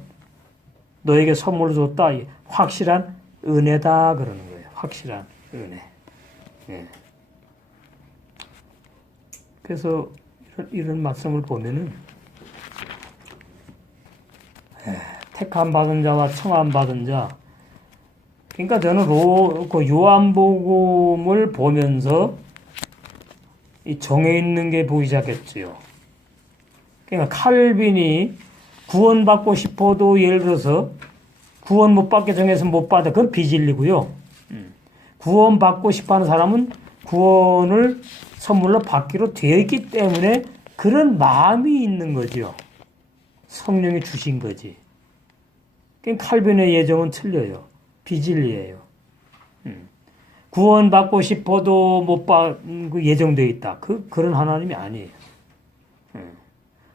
너에게 선물로 줬다. 확실한 은혜다 그러는 거예요. 확실한 은혜. 그래서 이런 말씀을 보면은 택함 받은 자와 청함 받은 자. 그러니까 저는 요한복음을 보면서 이 정해 있는 게 보이지 않겠지요. 그러니까 칼빈이 구원받고 싶어도 예를 들어서 구원 못 받게 정해서 못 받아. 그건 비진리고요. 구원받고 싶어하는 사람은 구원을 선물로 받기로 되어 있기 때문에 그런 마음이 있는 거죠. 성령이 주신 거지. 그러니까 칼빈의 예정은 틀려요. 비진리예요. 구원받고 싶어도 못 받고 예정되어 있다. 그런 하나님이 아니에요.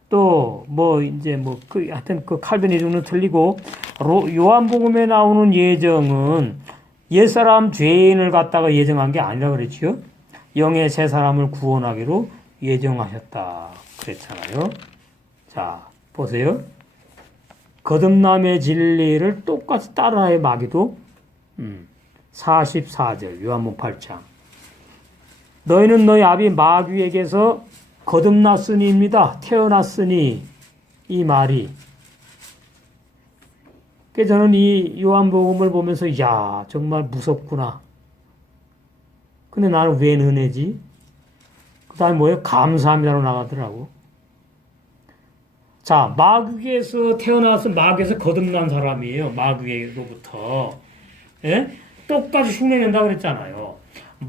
또 하여튼 칼빈의 예정은 틀리고 요한복음에 나오는 예정은 옛사람 죄인을 갖다가 예정한 게 아니라 그랬지요. 영의 새 사람을 구원하기로 예정하셨다 그랬잖아요. 자, 보세요. 거듭남의 진리를 똑같이 따라해 마귀도 44절 요한복음 8장 너희는 너희 아비 마귀에게서 거듭났으니입니다. 태어났으니 이 말이 그래서 저는 이 요한복음을 보면서 야 정말 무섭구나. 근데 나는 왜 은혜지? 그 다음에 뭐예요? 감사합니다로 나가더라고. 자, 마귀에서 태어나서 마귀에서 거듭난 사람이에요. 마귀로부터. 예? 똑같이 흉내낸다고 그랬잖아요.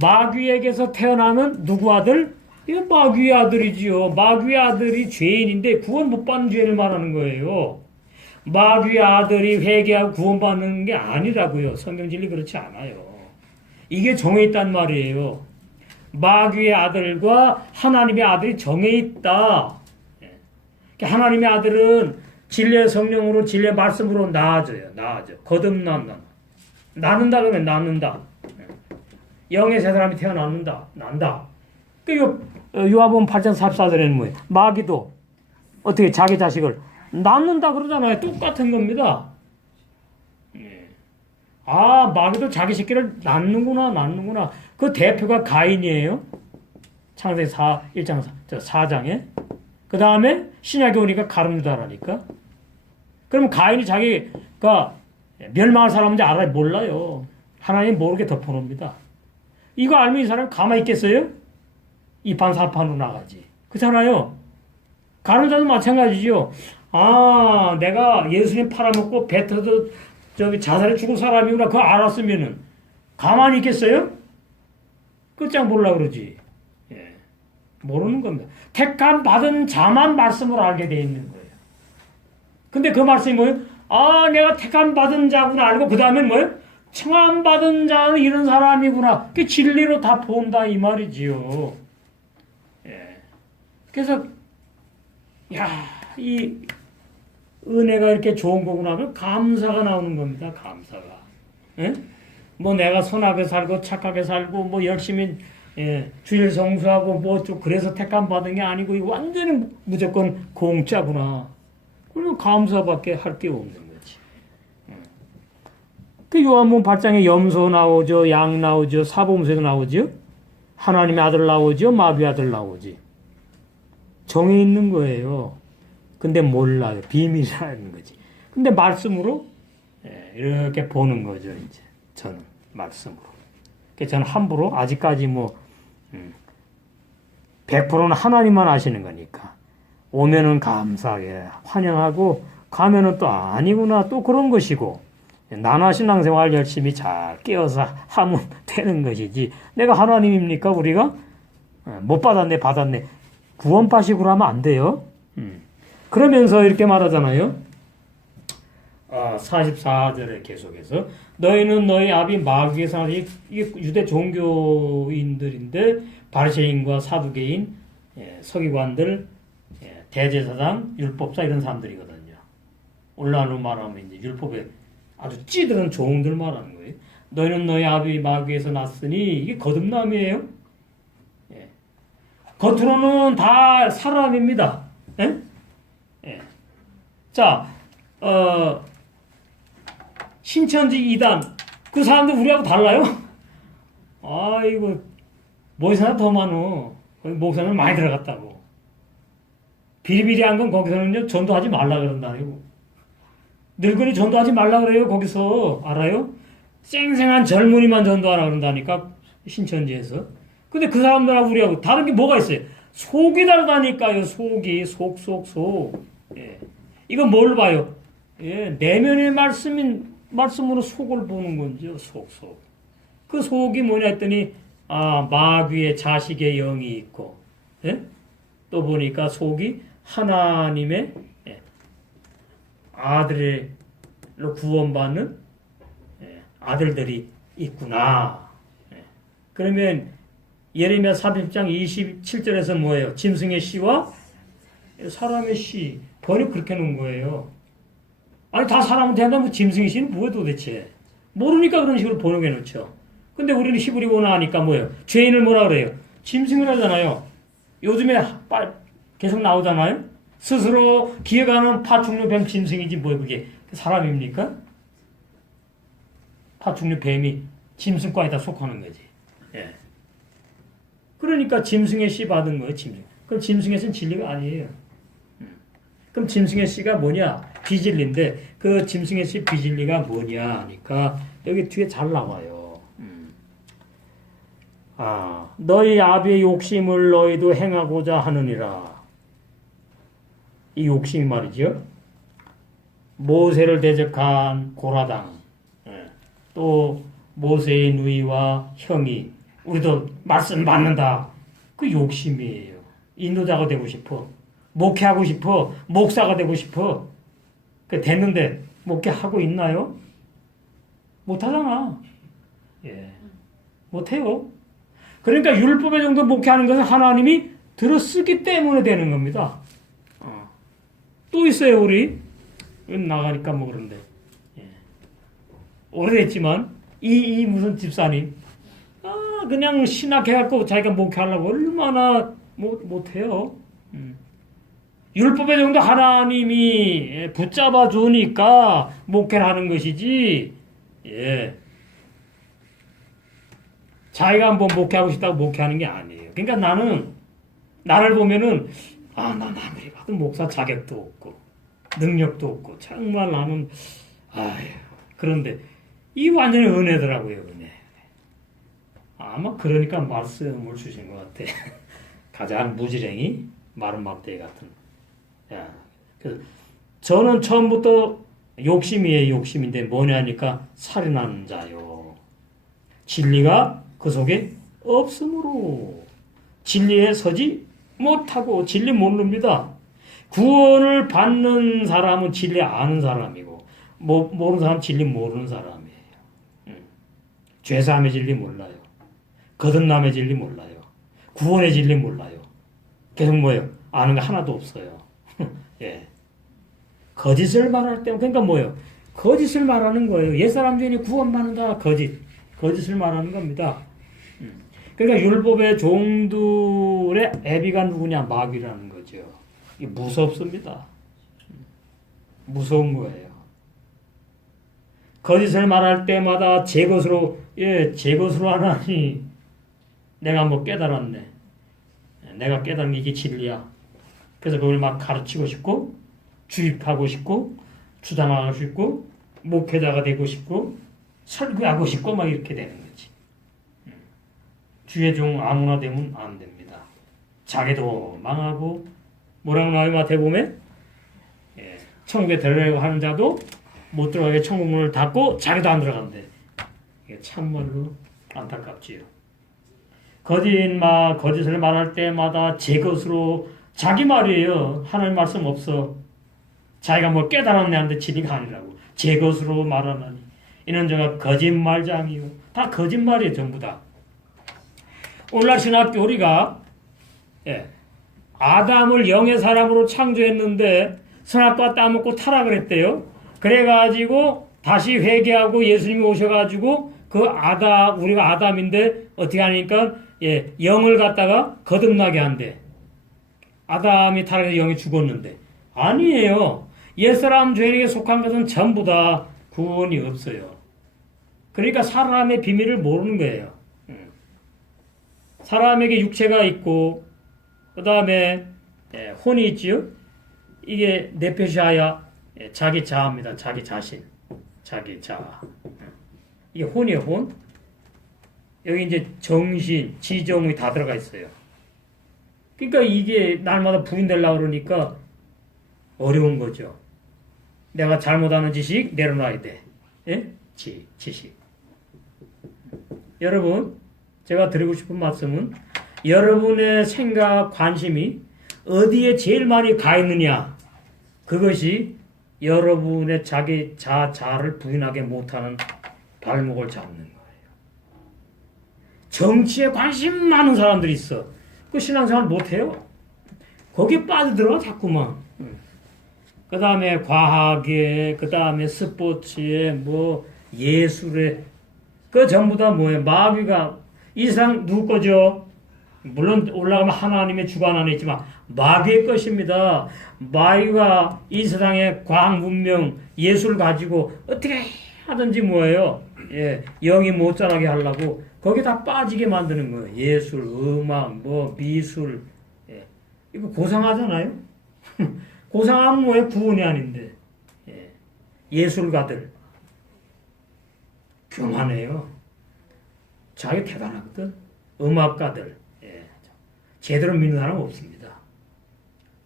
마귀에게서 태어나면 누구 아들? 이거 마귀의 아들이지요. 마귀의 아들이 죄인인데 구원 못 받는 죄를 말하는 거예요. 마귀의 아들이 회개하고 구원받는 게 아니라고요. 성경 진리 그렇지 않아요. 이게 정해 있단 말이에요. 마귀의 아들과 하나님의 아들이 정해 있다. 하나님의 아들은 진리의 성령으로 진리의 말씀으로 나아져요. 거듭난다. 낳는다 그러면 낳는다. 영의 새 사람이 태어난다. 난다. 요한복음 8장 44절에는 뭐예요? 마귀도 어떻게 자기 자식을 낳는다 그러잖아요. 똑같은 겁니다. 아, 마귀도 자기 새끼를 낳는구나. 그 대표가 가인이에요. 창세기 1장 4장에. 그 다음에 신약에 오니까 가룟유다라니까. 그럼 가인이 자기가 멸망할 사람인지 알아요? 몰라요. 하나님 모르게 덮어놓습니다. 이거 알면 이 사람 가만히 있겠어요? 이판사판으로 나가지. 그렇잖아요. 가룟유다도 마찬가지죠. 아, 내가 예수님 팔아먹고 뱉어서 자살해 죽은 사람이구나. 그거 알았으면은 가만히 있겠어요? 끝장 보려고 그러지. 예. 모르는 겁니다. 택함 받은 자만 말씀을 알게 돼 있는 거예요. 근데 그 말씀이 뭐예요? 아, 내가 택함 받은 자구나 알고 그 다음에 뭐예요? 청함 받은 자는 이런 사람이구나. 그 진리로 다 본다 이 말이지요. 예. 그래서 야, 이 은혜가 이렇게 좋은 거구나 하면 감사가 나오는 겁니다. 감사가. 예? 뭐 내가 선하게 살고 착하게 살고 뭐 열심히 주일 성수하고 뭐 좀 그래서 택함 받은 게 아니고 이거 완전히 무조건 공짜구나. 그리고 감사밖에 할 게 없는 거지. 그 요한복음 8장에 염소 나오죠, 양 나오죠, 사범새도 나오죠, 하나님의 아들 나오죠, 마귀 아들 나오지. 정해 있는 거예요. 근데 몰라요. 비밀이라는 거지. 근데 말씀으로 이렇게 보는 거죠, 이제. 저는 말씀으로. 저는 함부로 아직까지 100%는 하나님만 아시는 거니까. 오면은 감사하게 환영하고 가면은 또 아니구나 또 그런 것이고 나나 신앙생활 열심히 잘 깨어서 하면 되는 것이지. 내가 하나님입니까 우리가? 못 받았네 받았네. 구원파식으로 하면 안 돼요. 그러면서 이렇게 말하잖아요. 44절에 계속해서 너희는 너희 아비 마귀의 사람이 이게 유대 종교인들인데 바리새인과 사두개인, 서기관들, 대제사장, 율법사 이런 사람들이거든요. 오늘날로 말하면 이제 율법에 아주 찌들은 종들 말하는 거예요. 너희는 너희 아비 마귀에서 났으니 이게 거듭남이에요. 겉으로는 다 사람입니다. 자, 신천지 이단 그 사람들 우리하고 달라요? 아이고 목사는 더 많어. 거기 목사는 많이 들어갔다고. 비리비리한 건 거기서는요 전도하지 말라 그런다고. 늙은이 전도하지 말라 그래요 거기서. 알아요? 쌩쌩한 젊은이만 전도하라 그런다니까 신천지에서. 근데 그 사람들하고 우리하고 다른 게 뭐가 있어요? 속이 다르다니까요. 속이 속. 이건 뭘 봐요? 내면의 말씀으로 속을 보는 건죠. 속. 그 속이 뭐냐 했더니 마귀의 자식의 영이 있고 또 보니까 속이 하나님의 아들로 구원받는 아들들이 있구나. 그러면 예레미야 30장 27절에서 뭐예요? 짐승의 씨와 사람의 씨 번역 그렇게 놓은 거예요. 아니 다 사람은 된다면 짐승의 씨는 뭐예요 도대체? 모르니까 그런 식으로 번역해 놓죠. 근데 우리는 히브리어나 하니까 뭐예요? 죄인을 뭐라 그래요? 짐승이라잖아요. 요즘에 계속 나오잖아요. 스스로 기어가는 파충류 뱀 짐승이지 뭐예요 그게 사람입니까? 파충류 뱀이 짐승과에다 속하는 거지. 그러니까 짐승의 씨 받은 거예요. 짐승. 그럼 짐승의 씨는 진리가 아니에요. 그럼 짐승의 씨가 뭐냐? 비진리인데 그 짐승의 씨 비진리가 뭐냐 하니까 여기 뒤에 잘 나와요. 너희 아비의 욕심을 너희도 행하고자 하느니라. 이 욕심이 말이죠. 모세를 대적한 고라당, 또 모세의 누이와 형이 우리도 말씀 받는다. 그 욕심이에요. 인도자가 되고 싶어. 목회하고 싶어. 목사가 되고 싶어. 됐는데 목회하고 있나요? 못하잖아. 못해요. 그러니까 율법의 정도 목회하는 것은 하나님이 들어쓰기 때문에 되는 겁니다. 또 있어요 우리. 나가니까 뭐 그런데. 오래됐지만 이 무슨 집사님 그냥 신학해갖고 자기가 목회하려고 얼마나 못해요. 율법의 정도 하나님이 붙잡아 주니까 목회를 하는 것이지 예. 자기가 한번 목회하고 싶다고 목회하는 게 아니에요. 그러니까 나를 보면은, 난 아무리 봐도 목사 자격도 없고, 능력도 없고, 정말 나는, 그런데, 이 완전히 은혜더라고요, 은혜. 아마 그러니까 말씀을 주신 것 같아. 가장 무지랭이, 마른 막대기 같은. 야, 저는 처음부터 욕심인데 뭐냐니까 살인하는 자요. 진리가 그 속에 없으므로 진리에 서지 못하고 진리 모릅니다. 구원을 받는 사람은 진리 아는 사람이고 모르는 사람은 진리 모르는 사람이에요. 죄사함의 진리 몰라요. 거듭남의 진리 몰라요. 구원의 진리 몰라요. 계속 뭐예요? 아는 거 하나도 없어요. 예. 거짓을 말할 때, 그러니까 뭐예요? 거짓을 말하는 거예요. 옛사람 중에 구원받는다. 거짓을 말하는 겁니다. 그러니까 율법의 종들의 애비가 누구냐? 마귀라는 거죠. 이게 무섭습니다. 무서운 거예요. 거짓을 말할 때마다 제 것으로 하나니 내가 뭐 깨달았네. 내가 깨달은 게 이게 진리야. 그래서 그걸 막 가르치고 싶고 주입하고 싶고 주장하고 싶고 목회자가 되고 싶고 설교하고 싶고 막 이렇게 되는 거지. 주의 종 아무나 되면 안 됩니다. 자기도 망하고 뭐라고 나와요? 마태복음에 천국에 들어가려고 하는 자도 못 들어가게 천국문을 닫고 자기도 안 들어간대. 이게 참말로 안타깝지요. 거짓을 말할 때마다 제 것으로 자기 말이에요. 하나님 말씀 없어. 자기가 뭘 깨달았네 하는데 진리가 아니라고. 제 것으로 말하나니 이는 저가 거짓말장이요. 다 거짓말이에요. 전부 다. 오늘날 신학교 우리가 아담을 영의 사람으로 창조했는데 선악과 따먹고 타락을 했대요. 그래가지고 다시 회개하고 예수님이 오셔가지고 우리가 아담인데 어떻게 하니까 영을 갖다가 거듭나게 한대. 아담이 타락해서 영이 죽었는데 아니에요. 옛사람 죄인에게 속한 것은 전부 다 구원이 없어요. 그러니까 사람의 비밀을 모르는 거예요. 사람에게 육체가 있고 그 다음에 혼이 있지요. 이게 네페샤야 자기 자아입니다. 자기 자신, 자기 자아. 이게 혼이에요. 혼. 여기 이제 정신, 지정이 다 들어가 있어요. 그러니까 이게 날마다 부인되려고 그러니까 어려운 거죠. 내가 잘못하는 지식 내려놔야 돼. 지식. 여러분, 제가 드리고 싶은 말씀은 여러분의 생각, 관심이 어디에 제일 많이 가 있느냐. 그것이 여러분의 자기 자아를 부인하게 못하는 발목을 잡는 거예요. 정치에 관심 많은 사람들이 있어. 그 신앙생활 못해요. 거기에 빠져들어가 자꾸만. 그 다음에 과학에, 그 다음에 스포츠에, 뭐 예술에, 그 전부 다 뭐예요? 마귀가 이 세상 누구 거죠? 물론 올라가면 하나님의 주관 안에 있지만 마귀의 것입니다. 마귀가 이 세상의 과학 문명, 예술 가지고 어떻게 하든지 뭐예요? 영이 못 자라게 하려고 거기에 다 빠지게 만드는 거예요. 예술, 음악, 뭐 미술. 이거 고상하잖아요? 고상하면 뭐예요? 구원이 아닌데. 예술가들. 교만해요. 자기 대단하거든. 음악가들. 제대로 믿는 사람은 없습니다.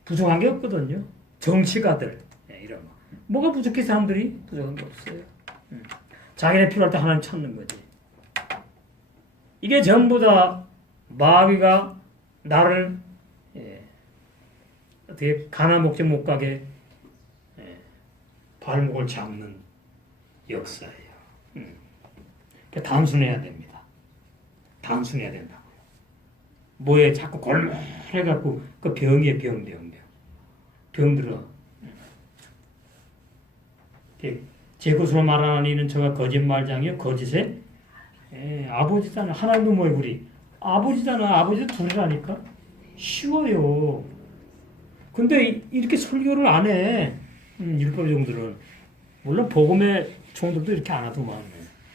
부족한 게 없거든요. 정치가들. 이런 거. 뭐가 부족해 사람들이? 부족한 게 없어요. 자기네 필요할 때 하나님 찾는 거지. 이게 전부 다 마귀가 나를 어떻게 가나 목적 못 가게 발목을 잡는 역사예요. 그러니까 단순해야 됩니다. 단순해야 된다고요. 뭐에 자꾸 골몰해갖고 그 병이에요. 병 들어. 제 것으로 말하는 이는 저가 거짓말장이요. 거짓에 아버지잖아. 하나님도 뭐예요 우리? 아버지잖아. 아버지 둘이라니까. 쉬워요. 근데 이렇게 설교를 안 해. 율법 종들은. 물론 복음의 종들도 이렇게 안 하더만.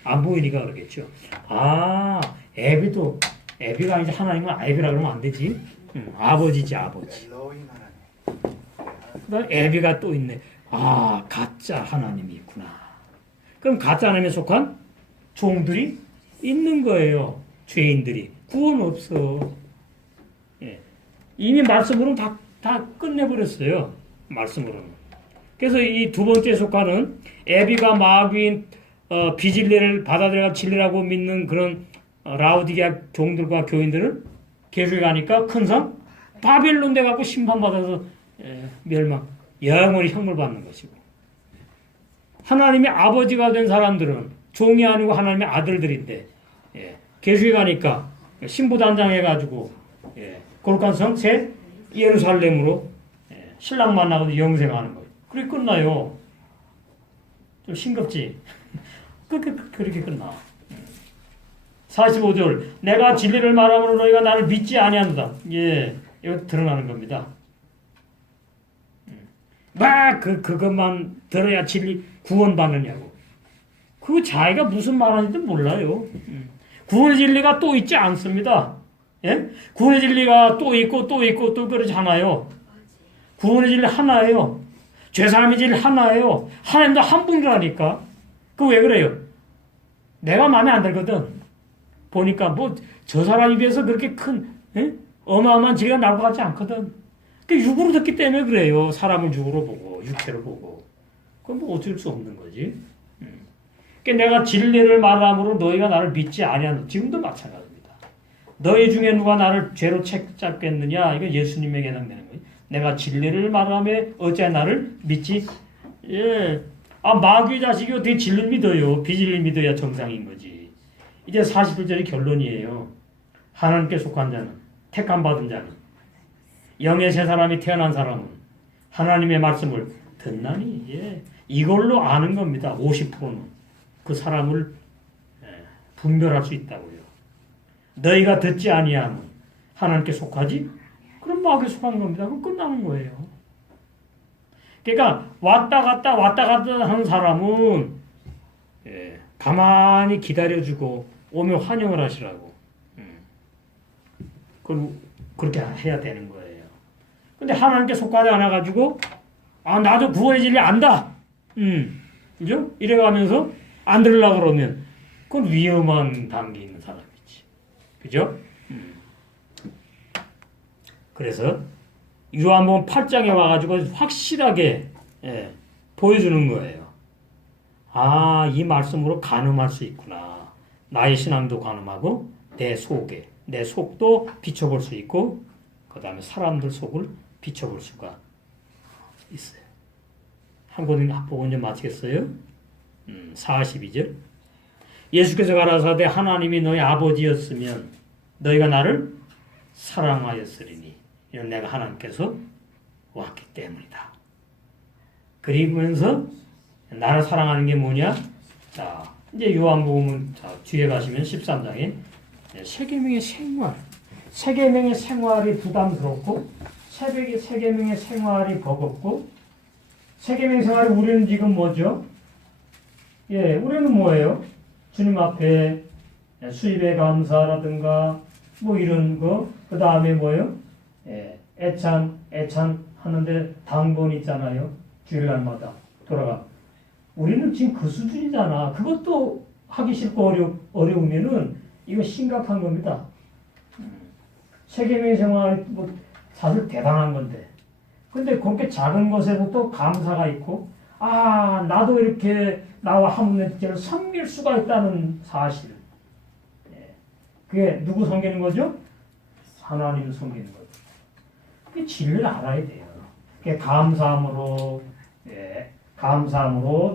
안 보이니까 그러겠죠. 아, 애비가 이제 하나님은 애비라 그러면 안 되지. 아버지지, 아버지. 엘로힘 하나님. 그다음 애비가 또 있네. 아, 가짜 하나님이 있구나. 그럼 가짜 하나님에 속한 종들이 있는 거예요. 죄인들이. 구원 없어. 예. 이미 말씀으로는 다 끝내버렸어요. 말씀으로는. 그래서 이 두 번째 속하는 애비가 마귀인 비진리를 받아들여가 진리라고 믿는 그런 라우디게아 종들과 교인들은 계속해 가니까 큰 상 바벨론 돼 갖고 심판받아서 멸망, 영원히 형벌 받는 것이고, 하나님의 아버지가 된 사람들은 종이 아니고 하나님의 아들들인데 계속해 가니까 신부단장해 가지고 거룩한 성 새 예루살렘으로 신랑 만나고 영생하는 거예요. 그렇게 끝나요. 좀 싱겁지? 그렇게 끝나. 45절 내가 진리를 말함으로 너희가 나를 믿지 아니한다. 예, 이거 드러나는 겁니다. 막 그것만 들어야 진리 구원받느냐고. 그 자기가 무슨 말하는지도 몰라요. 구원의 진리가 또 있지 않습니다. 예? 구원의 진리가 또 있고 또 있고 또 그러잖아요. 구원의 진리 하나예요. 죄사함의 진리 하나예요. 하나님도 한 분이라니까. 그 왜 그래요? 내가 마음에 안 들거든. 보니까 뭐 저 사람에 비해서 그렇게 큰 어마어마한 진리가 나올 것 같지 않거든. 그 육으로 듣기 때문에 그래요. 사람을 육으로 보고 육체로 보고. 그건 뭐 어쩔 수 없는 거지. 그러니까 내가 진리를 말함으로 너희가 나를 믿지 아니하는, 지금도 마찬가지입니다. 너희 중에 누가 나를 죄로 책잡겠느냐? 이거 예수님에게 해당되는 거예요. 내가 진리를 말하며 어째 나를 믿지? 예. 아, 마귀 자식이 어떻게 진리를 믿어요? 비진리를 믿어야 정상인 거지. 이제 41절이 결론이에요. 하나님께 속한 자는, 택함 받은 자는, 영의 새 사람이 태어난 사람은 하나님의 말씀을 듣나니, 예. 이걸로 아는 겁니다. 50%는. 그 사람을 분별할 수 있다고요. 너희가 듣지 아니하면 하나님께 속하지? 그럼 마귀에 속한 겁니다. 그럼 끝나는 거예요. 그러니까 왔다 갔다 하는 사람은 가만히 기다려주고 오면 환영을 하시라고. 그럼 그렇게 해야 되는 거예요. 근데 하나님께 속하지 않아가지고 나도 구원의 진리 안다. 그죠? 이래가면서 안 들으려고 그러면 그건 위험한 단계에 있는 사람이지. 그죠? 그래서 요한복음 8장에 와가지고 확실하게 보여주는 거예요. 아, 이 말씀으로 가늠할 수 있구나. 나의 신앙도 가늠하고 내 속도 비춰볼 수 있고 그 다음에 사람들 속을 비춰볼 수가 있어요. 한 보고 이제 마치겠어요. 42절 예수께서 가라사대 하나님이 너희 아버지였으면 너희가 나를 사랑하였으리니 이는 내가 하나님께서 왔기 때문이다. 그리면서 나를 사랑하는 게 뭐냐? 자, 이제 요한복음은 뒤에 가시면 13장에 세계명의 생활, 세계명의 생활이 부담스럽고 세계명의 생활이 버겁고 세계명의 생활이 우리는 지금 뭐죠? 예, 우리는 뭐예요? 주님 앞에 수입에 감사라든가 뭐 이런 거, 그 다음에 뭐예요? 애찬 하는데 당번 있잖아요. 주일날마다 돌아가. 우리는 지금 그 수준이잖아. 그것도 하기 싫고 어려우면은 이거 심각한 겁니다. 세계명의 생활 뭐 사실 대단한 건데. 근데 그렇게 작은 것에도 감사가 있고, 나도 이렇게 나와 하물며 섬길 수가 있다는 사실. 그게 누구 섬기는 거죠? 하나님을 섬기는 거죠. 그 진리를 알아야 돼요. 그게 감사함으로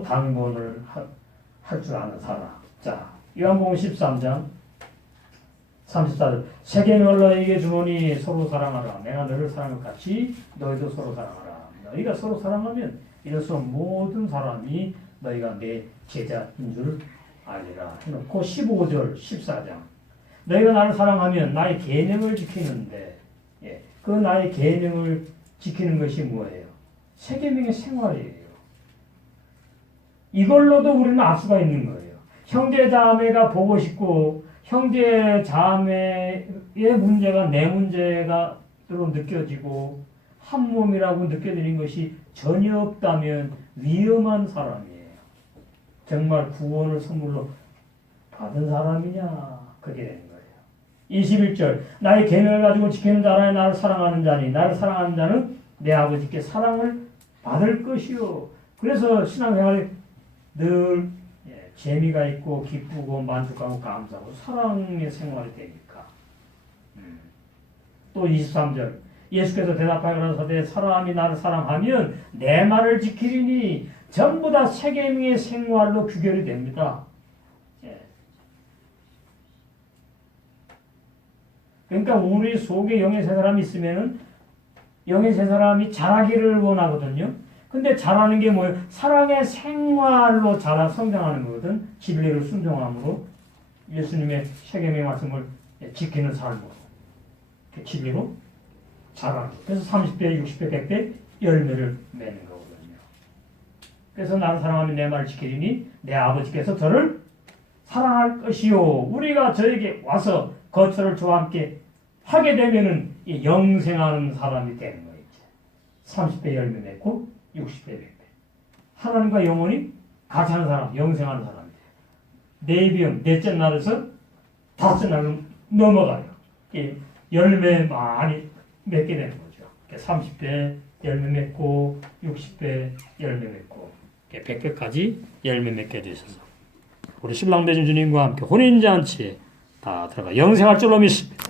당번을 할 줄 아는 사람. 자, 요한복음 13장 34절. 새 계명을 너희에게 주노니 서로 사랑하라. 내가 너를 사랑한 것 같이 너희도 서로 사랑하라. 너희가 서로 사랑하면 이로써 모든 사람이 너희가 내 제자인 줄 알리라. 해놓고 15절 14장. 너희가 나를 사랑하면 나의 계명을 지키는데, 그 나의 계명을 지키는 것이 뭐예요? 새 계명의 생활이에요. 이걸로도 우리는 알 수가 있는 거예요. 형제 자매가 보고 싶고 형제 자매의 문제가 내 문제가 느껴지고 한 몸이라고 느껴지는 것이 전혀 없다면 위험한 사람이에요. 정말 구원을 선물로 받은 사람이냐 그게 되는 거예요. 21절 나의 계명을 가지고 지키는 자라에 나를 사랑하는 자니 나를 사랑하는 자는 내 아버지께 사랑을 받을 것이요. 그래서 신앙생활이 늘 재미가 있고 기쁘고 만족하고 감사하고 사랑의 생활이 되니까. 또 23절 예수께서 대답하여 가라사대 사람이 나를 사랑하면 내 말을 지키리니 전부 다 세 계명의 생활로 규결이 됩니다. 그러니까 우리 속에 영의 세 사람이 있으면은 영의 세 사람이 자라기를 원하거든요. 근데 자라는 게 뭐예요? 사랑의 생활로 자라 성장하는 거거든. 진리를 순종함으로 예수님의 세 계명의 말씀을 지키는 삶으로 진리로 자라는 거. 그래서 30배, 60배, 100배 열매를 맺는 거거든요. 그래서 나를 사랑하면 내 말을 지키리니 내 아버지께서 저를 사랑할 것이요. 우리가 저에게 와서 거처를 저와 함께 하게 되면은 영생하는 사람이 되는 거예요. 30배 열매 맺고 60배 100배. 하나님과 영원히 같이 하는 사람, 영생하는 사람이 돼요. 네비형, 넷째 날에서 다섯째 날로 넘어가요. 열매 많이 맺게 되는 거죠. 30배 열매 맺고 60배 열매 맺고 100배까지 열매 맺게 되셔서 우리 신랑 되신 주님과 함께 혼인잔치에 다 들어가 영생할 줄로 믿습니다.